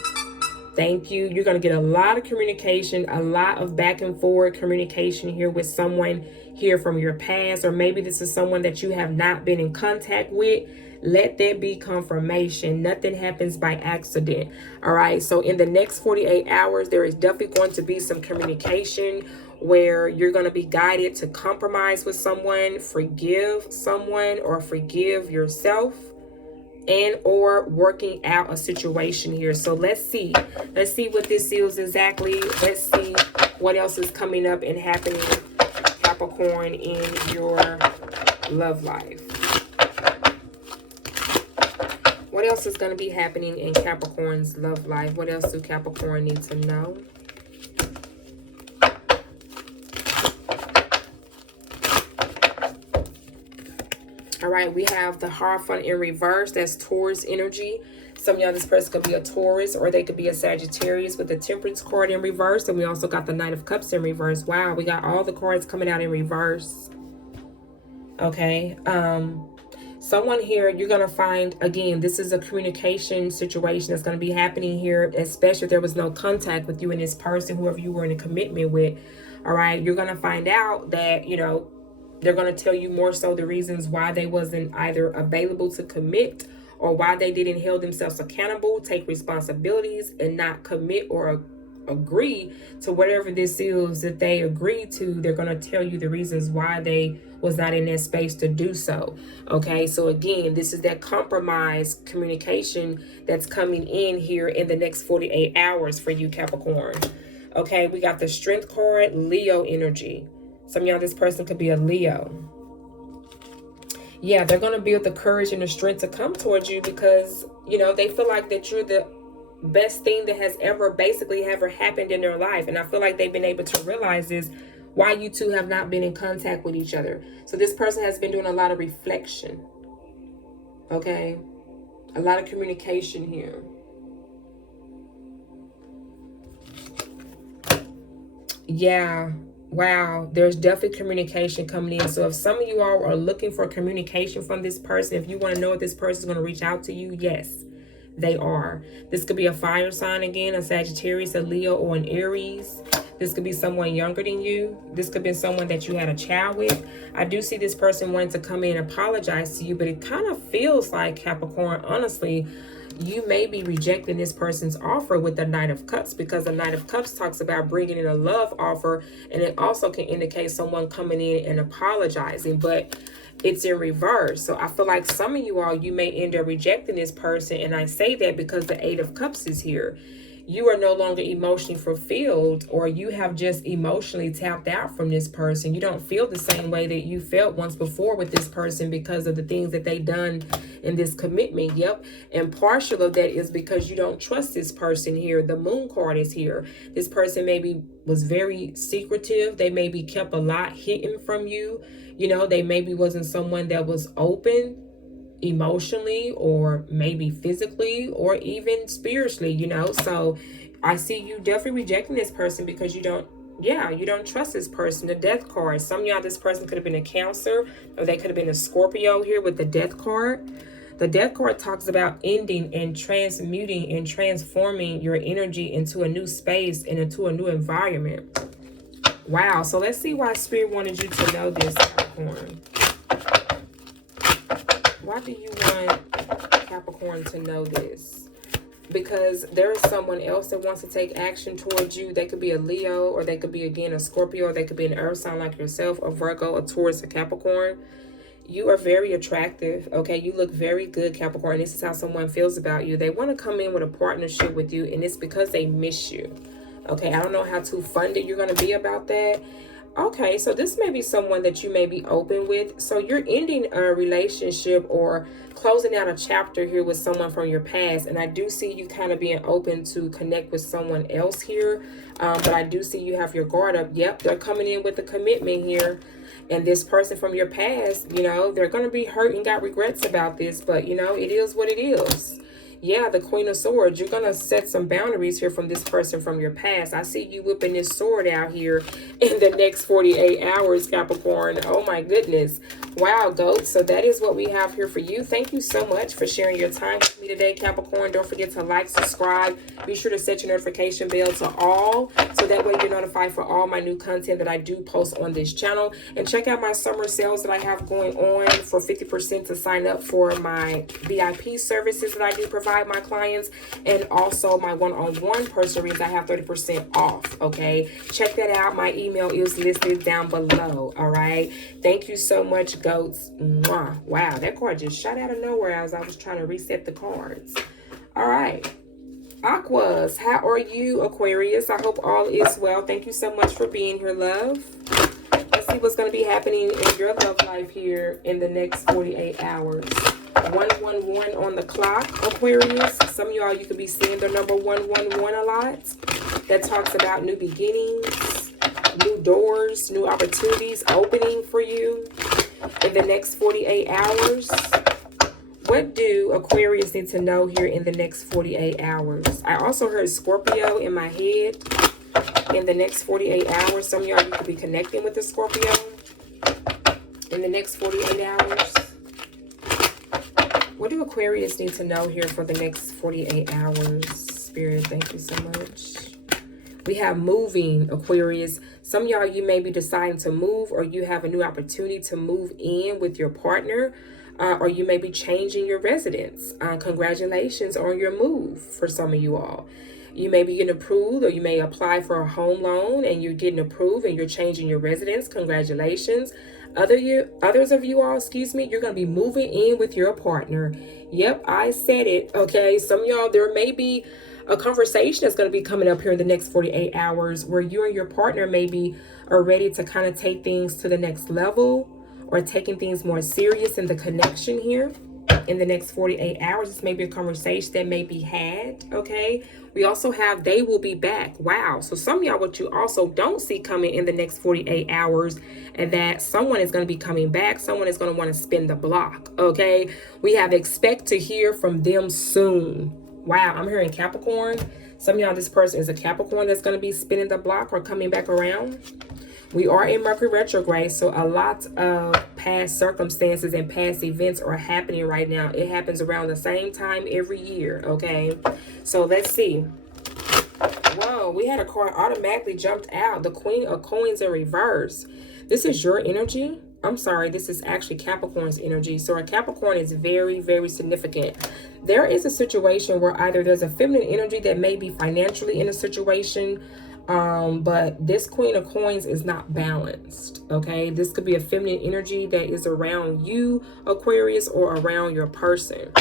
Thank you. You're going to get a lot of communication, a lot of back and forward communication here with someone here from your past, or maybe this is someone that you have not been in contact with. Let there be confirmation. Nothing happens by accident. All right. So in the next 48 hours, there is definitely going to be some communication where you're going to be guided to compromise with someone, forgive someone, or forgive yourself, and or working out a situation here. So let's see what this is exactly. Let's see what else is coming up and happening, Capricorn, in your love life. What else is going to be happening in Capricorn's love life? What else do Capricorn need to know? All right, we have the Hierophant in reverse. That's Taurus energy. Some of y'all, this person could be a Taurus, or they could be a Sagittarius with the Temperance card in reverse. And we also got the Knight of Cups in reverse. Wow, we got all the cards coming out in reverse. Okay. Someone here, you're going to find, again, this is a communication situation that's going to be happening here, especially if there was no contact with you and this person, whoever you were in a commitment with. All right, you're going to find out that, you know, they're going to tell you more so the reasons why they wasn't either available to commit, or why they didn't hold themselves accountable, take responsibilities, and not commit or agree to whatever this is that they agreed to. They're going to tell you the reasons why they was not in that space to do so. Okay, so again, this is that compromise communication that's coming in here in the next 48 hours for you, Capricorn. Okay, we got the Strength card, Leo energy. Some of y'all, this person could be a Leo. Yeah, they're going to build the courage and the strength to come towards you because, you know, they feel like that you're the best thing that has ever happened in their life. And I feel like they've been able to realize this, why you two have not been in contact with each other. So this person has been doing a lot of reflection. Okay. A lot of communication here. Yeah. Wow, there's definitely communication coming in. So if some of you all are looking for communication from this person, if you want to know if this person is going to reach out to you, yes, they are. This could be a fire sign again, a Sagittarius, a Leo, or an Aries. This could be someone younger than you. This could be someone that you had a child with. I do see this person wanting to come in and apologize to you, but it kind of feels like, Capricorn, honestly, you may be rejecting this person's offer with the Knight of Cups, because the Knight of Cups talks about bringing in a love offer, and it also can indicate someone coming in and apologizing, but it's in reverse. So I feel like some of you all, you may end up rejecting this person, and I say that because the Eight of Cups is here. You are no longer emotionally fulfilled, or you have just emotionally tapped out from this person. You don't feel the same way that you felt once before with this person because of the things that they done in this commitment. Yep. And partial of that is because you don't trust this person here. The Moon card is here. This person maybe was very secretive. They maybe kept a lot hidden from you. You know, they maybe wasn't someone that was open emotionally, or maybe physically, or even spiritually, you know. So I see you definitely rejecting this person because you don't Yeah, you don't trust this person. The death card. Some of y'all, this person could have been a Cancer, or they could have been a Scorpio here with the death card. The death card talks about ending and transmuting and transforming your energy into a new space and into a new environment. Wow. So let's see why Spirit wanted you to know this, Capricorn. Why do you want Capricorn to know this? Because there is someone else that wants to take action towards you. They could be a Leo, or they could be, again, a Scorpio, or they could be an earth sign like yourself, a Virgo, a Taurus, a Capricorn. You are very attractive, okay? You look very good, Capricorn. This is how someone feels about you. They want to come in with a partnership with you, and it's because they miss you, okay? I don't know how too funded you're going to be about that. Okay, so this may be someone that you may be open with. So you're ending a relationship or closing out a chapter here with someone from your past. And I do see you kind of being open to connect with someone else here. But I do see you have your guard up. Yep, they're coming in with a commitment here. And this person from your past, you know, they're going to be hurt and got regrets about this. But, you know, it is what it is. Yeah, the Queen of Swords. You're going to set some boundaries here from this person from your past. I see you whipping this sword out here in the next 48 hours, Capricorn. Oh, my goodness. Wow, goat. So that is what we have here for you. Thank you so much for sharing your time with me today, Capricorn. Don't forget to like, subscribe. Be sure to set your notification bell to all, so that way you're notified for all my new content that I do post on this channel. And check out my summer sales that I have going on for 50% to sign up for my VIP services that I do provide my clients, and also my one-on-one personal reads. I have 30% off. Okay, check that out. My email is listed down below. All right, thank you so much, goats. Mwah. Wow, that card just shot out of nowhere as I was trying to reset the cards. All right, Aquas, how are you, Aquarius? I hope all is well. Thank you so much for being here, love. Let's see what's going to be happening in your love life here in the next 48 hours. 111 on the clock, Aquarius. Some of y'all, you could be seeing the number 111 a lot. That talks about new beginnings, new doors, new opportunities opening for you in the next 48 hours. What do Aquarius need to know here in the next 48 hours? I also heard Scorpio in my head. In the next 48 hours, some of y'all, you could be connecting with the Scorpio in the next 48 hours. What do Aquarius need to know here for the next 48 hours? Spirit, thank you so much. We have moving, Aquarius. Some of y'all, you may be deciding to move, or you have a new opportunity to move in with your partner, or you may be changing your residence. Congratulations on your move for some of you all. You may be getting approved, or you may apply for a home loan and you're getting approved and you're changing your residence. Congratulations. Others of you all, excuse me, you're going to be moving in with your partner. Yep, I said it. Okay, some of y'all, there may be a conversation that's going to be coming up here in the next 48 hours where you and your partner maybe are ready to kind of take things to the next level, or taking things more serious in the connection here in the next 48 hours. This may be a conversation that may be had. Okay, we also have they will be back. Wow. So some of y'all, what you also don't see coming in the next 48 hours, and that someone is going to be coming back. Someone is going to want to spin the block. Okay, we have expect to hear from them soon. Wow, I'm hearing Capricorn. Some of y'all, this person is a Capricorn that's going to be spinning the block or coming back around. We are in Mercury retrograde, so a lot of past circumstances and past events are happening right now. It happens around the same time every year, okay? So let's see. Whoa, we had a card automatically jumped out. The Queen of Coins in reverse. This is your energy. I'm sorry, this is actually Capricorn's energy. So a Capricorn is very, very significant. There is a situation where either there's a feminine energy that may be financially in a situation, but this Queen of Coins is not balanced. Okay, this could be a feminine energy that is around you, Aquarius, or around your person.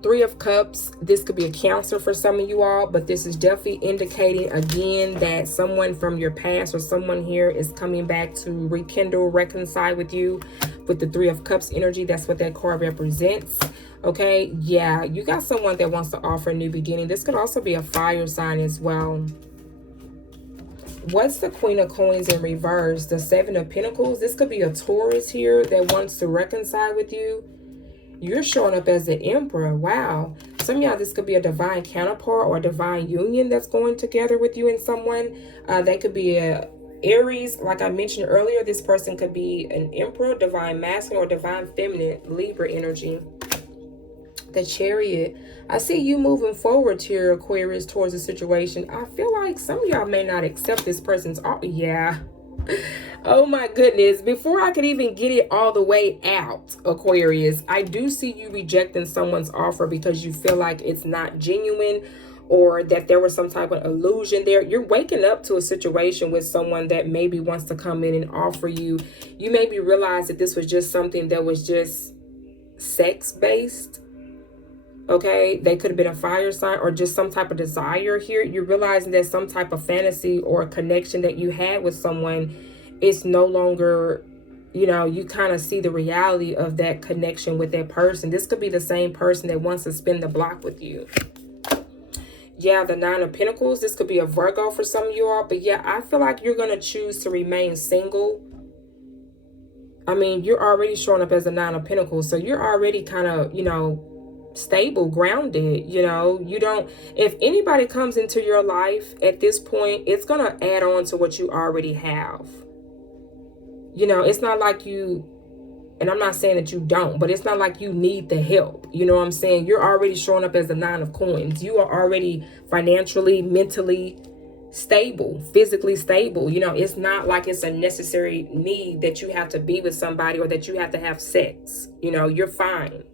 Three of Cups, this could be a Cancer for some of you all, but this is definitely indicating again that someone from your past or someone here is coming back to rekindle, reconcile with you with the Three of Cups energy. That's what that card represents. Okay, yeah, you got someone that wants to offer a new beginning. This could also be a fire sign as well. What's the Queen of Coins in reverse? The Seven of Pentacles. This could be a Taurus here that wants to reconcile with you. You're showing up as the Emperor. Wow. Some of y'all, this could be a divine counterpart or a divine union that's going together with you and someone. They could be a Aries. Like I mentioned earlier, this person could be an Emperor, divine masculine, or divine feminine, Libra energy. The Chariot. I see you moving forward here, Aquarius, towards a situation. I feel like some of y'all may not accept this person's offer. Yeah. Oh my goodness. Before I could even get it all the way out, Aquarius, I do see you rejecting someone's offer because you feel like it's not genuine, or that there was some type of illusion there. You're waking up to a situation with someone that maybe wants to come in and offer you. You maybe realize that this was just something that was just sex-based. Okay, they could have been a fire sign or just some type of desire here. You're realizing that some type of fantasy or connection that you had with someone is no longer, you know, you kind of see the reality of that connection with that person. This could be the same person that wants to spin the block with you. Yeah, the Nine of Pentacles. This could be a Virgo for some of you all. But yeah, I feel like you're going to choose to remain single. I mean, you're already showing up as a Nine of Pentacles. So you're already kind of, you know, stable, grounded. You know, you don't, if anybody comes into your life at this point, it's going to add on to what you already have. You know, it's not like you, and I'm not saying that you don't, but it's not like you need the help. You know what I'm saying? You're already showing up as the Nine of Coins. You are already financially, mentally stable, physically stable. You know, it's not like it's a necessary need that you have to be with somebody or that you have to have sex. You know, you're fine.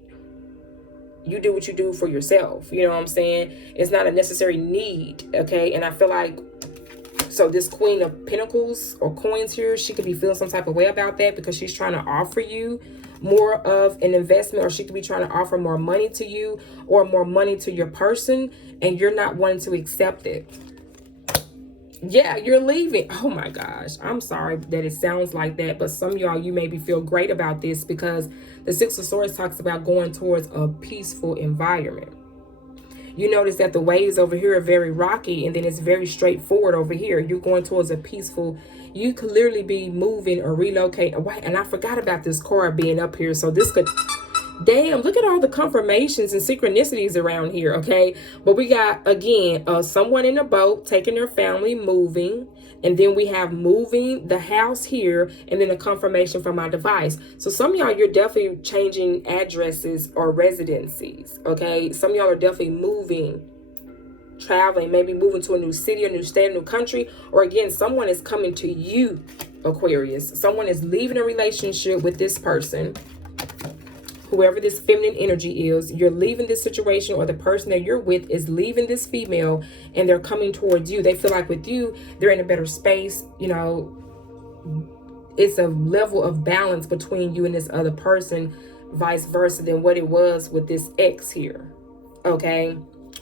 You do what you do for yourself. You know what I'm saying? It's not a necessary need. Okay. And I feel like, so this Queen of Pentacles or Coins here, she could be feeling some type of way about that because she's trying to offer you more of an investment, or she could be trying to offer more money to you or more money to your person, and you're not wanting to accept it. Yeah, you're leaving. Oh my gosh. I'm sorry that it sounds like that, but some of y'all, you maybe feel great about this because the Six of Swords talks about going towards a peaceful environment. You notice that the waves over here are very rocky, and then it's very straightforward over here. You're going towards a peaceful, you could literally be moving or relocating away. And I forgot about this card being up here. So this could, damn, look at all the confirmations and synchronicities around here, okay? But we got, again, someone in a boat taking their family, moving. And then we have moving the house here, and then a confirmation from my device. So some of y'all, you're definitely changing addresses or residencies, okay? Some of y'all are definitely moving, traveling, maybe moving to a new city, a new state, a new country. Or again, someone is coming to you, Aquarius. Someone is leaving a relationship with this person. Whoever this feminine energy is, you're leaving this situation, or the person that you're with is leaving this female, and they're coming towards you. They feel like with you, they're in a better space. You know, it's a level of balance between you and this other person, vice versa, than what it was with this ex here. Okay.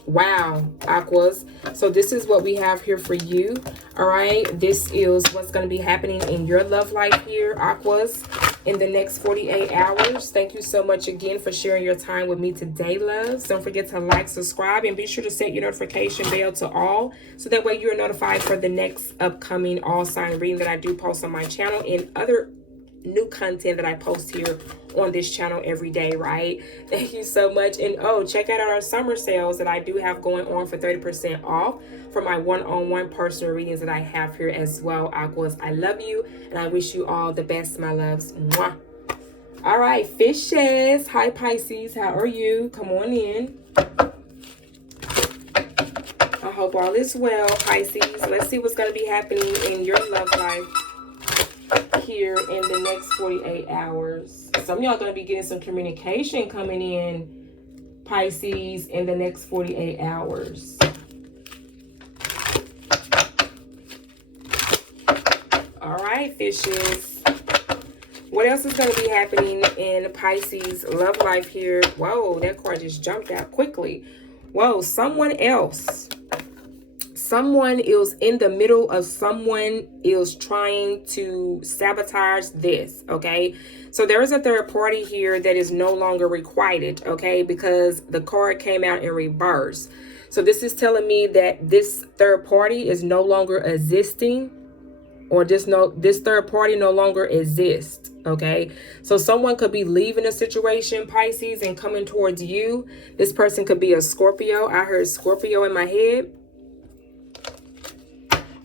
Wow, Aquas. So this is what we have here for you. All right. This is what's going to be happening in your love life here, Aquas, in the next 48 hours. Thank you so much again for sharing your time with me today, loves. Don't forget to like, subscribe, and be sure to set your notification bell to all, so that way you're notified for the next upcoming all sign reading that I do post on my channel and other new content that I post here on this channel every day, right? Thank you so much. And oh, check out our summer sales that I do have going on for 30% off for my one-on-one personal readings that I have here as well, Aquas. I love you, and I wish you all the best, my loves. Mwah. All right, fishes. Hi, Pisces. How are you? Come on in. I hope all is well, Pisces. Let's see what's going to be happening in your love life here in the next 48 hours. Some of y'all going to be getting some communication coming in, Pisces, in the next 48 hours. All right, fishes. What else is going to be happening in Pisces love life here? Whoa, that card just jumped out quickly. Whoa, someone else. Someone is in the middle of, someone is trying to sabotage this, okay? So there is a third party here that is no longer requited, okay? Because the card came out in reverse. So this is telling me that this third party is no longer existing, or just this third party no longer exists. Okay, so someone could be leaving a situation, Pisces, and coming towards you. This person could be a Scorpio. I heard Scorpio in my head.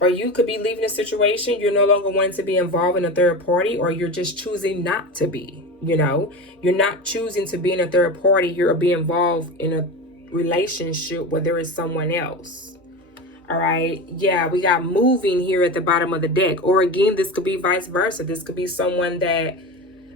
Or you could be leaving a situation. You're no longer wanting to be involved in a third party, or you're just choosing not to be. You know, you're not choosing to be in a third party. You're being involved in a relationship where there is someone else. All right. Yeah, we got moving here at the bottom of the deck. Or again, this could be vice versa. This could be someone that,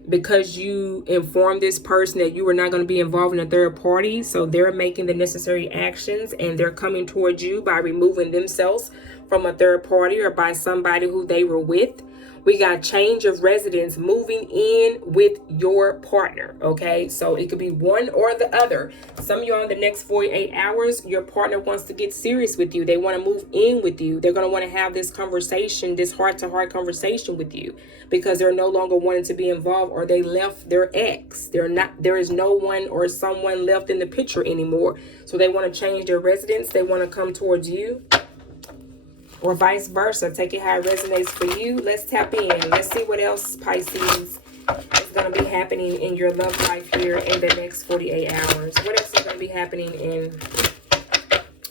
because you informed this person that you were not going to be involved in a third party, so they're making the necessary actions and they're coming towards you by removing themselves from a third party or by somebody who they were with. We got change of residence, moving in with your partner. Okay, so it could be one or the other. Some of you in the next 48 hours, your partner wants to get serious with you. They want to move in with you. They're going to want to have this conversation, this heart-to-heart conversation with you, because they're no longer wanting to be involved, or they left their ex. There is no one or someone left in the picture anymore. So they want to change their residence. They want to come towards you. Or vice versa. Take it how it resonates for you. Let's tap in. Let's see what else, Pisces, is going to be happening in your love life here in the next 48 hours. What else is going to be happening in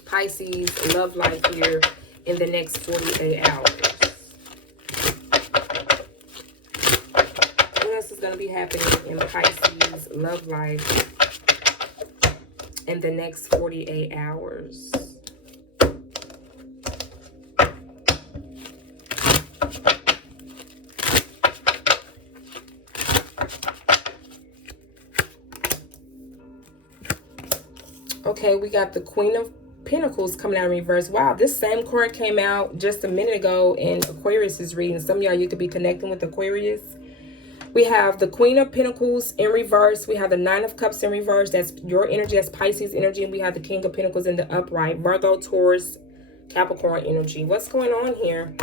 Pisces love life here in the next 48 hours? What else is going to be happening in Pisces love life in the next 48 hours? Okay, we got the Queen of Pentacles coming out in reverse. Wow, this same card came out just a minute ago in Aquarius's reading. Some of y'all, you could be connecting with Aquarius. We have the Queen of Pentacles in reverse. We have the Nine of Cups in reverse. That's your energy. That's Pisces energy. And we have the King of Pentacles in the upright. Virgo, Taurus, Capricorn energy. What's going on here?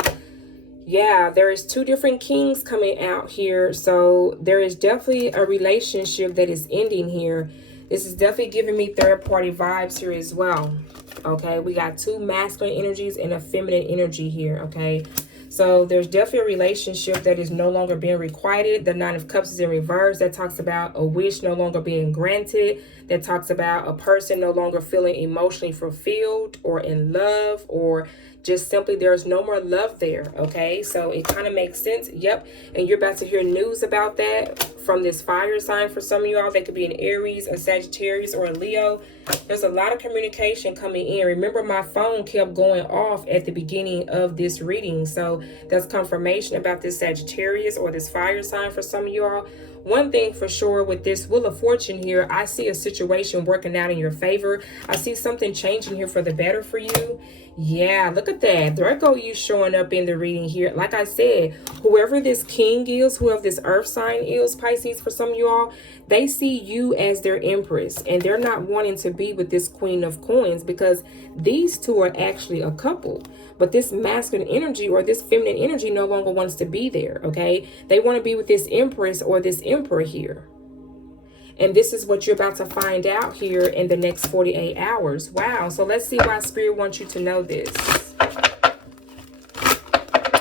Yeah, there is two different kings coming out here. So there is definitely a relationship that is ending here. This is definitely giving me third party vibes here as well. Okay, we got two masculine energies and a feminine energy here. Okay, so there's definitely a relationship that is no longer being requited. The Nine of Cups is in reverse. That talks about a wish no longer being granted. That talks about a person no longer feeling emotionally fulfilled or in love, or just simply there's no more love there. Okay, so it kind of makes sense. Yep, and you're about to hear news about that from this fire sign. For some of y'all, they could be an Aries, a Sagittarius, or a Leo. There's a lot of communication coming in. Remember, my phone kept going off at the beginning of this reading, so that's confirmation about this Sagittarius or this fire sign for some of y'all. One thing for sure with this Wheel of Fortune here, I see a situation working out in your favor. I see something changing here for the better for you. Yeah, look at that. There go you showing up in the reading here. Like I said, whoever this king is, whoever this earth sign is, Pisces, for some of you all, they see you as their empress, and they're not wanting to be with this Queen of Coins, because these two are actually a couple. But this masculine energy or this feminine energy no longer wants to be there, okay? They want to be with this empress or this emperor here. And this is what you're about to find out here in the next 48 hours. Wow. So let's see why Spirit wants you to know this.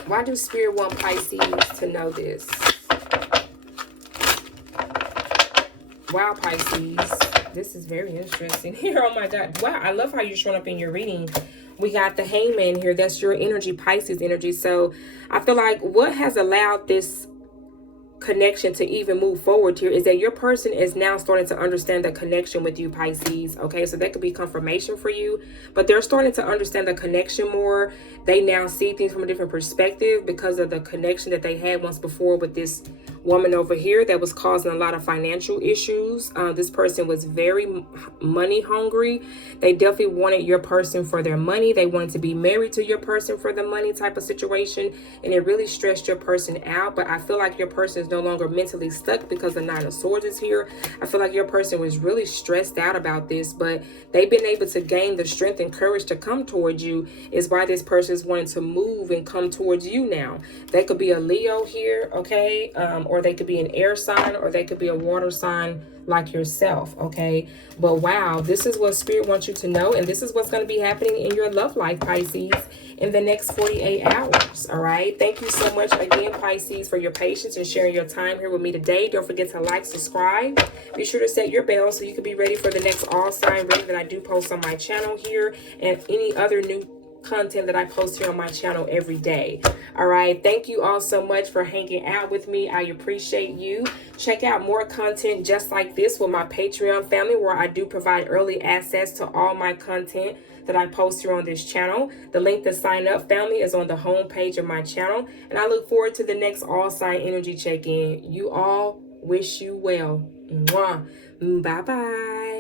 Why do Spirit want Pisces to know this? Wow, Pisces. This is very interesting here. Oh my God. Wow. I love how you're showing up in your reading. We got the Hangman here. That's your energy, Pisces energy. So I feel like what has allowed this connection to even move forward here is that your person is now starting to understand the connection with you, Pisces. Okay, so that could be confirmation for you, but they're starting to understand the connection more. They now see things from a different perspective because of the connection that they had once before with this woman over here that was causing a lot of financial issues. This person was very money hungry. They definitely wanted your person for their money. They wanted to be married to your person for the money type of situation, and it really stressed your person out. But I feel like your person is no longer mentally stuck because the Nine of Swords is here. I feel like your person was really stressed out about this, but they've been able to gain the strength and courage to come towards you, is why this person is wanting to move and come towards you now. They could be a Leo here, okay, or they could be an air sign, or they could be a water sign like yourself, okay? But wow, this is what Spirit wants you to know, and this is what's going to be happening in your love life, Pisces, in the next 48 hours, all right? Thank you so much again, Pisces, for your patience and sharing your time here with me today. Don't forget to like, subscribe. Be sure to set your bell so you can be ready for the next all sign reading that I do post on my channel here, and any other new content that I post here on my channel every day. All right, thank you all so much for hanging out with me. I appreciate you. Check out more content just like this with my Patreon family, where I do provide early access to all my content that I post here on this channel. The link to sign up, family, is on the home page of my channel, and I look forward to the next all sign energy check-in. You all, wish you well. Mwah. Bye bye.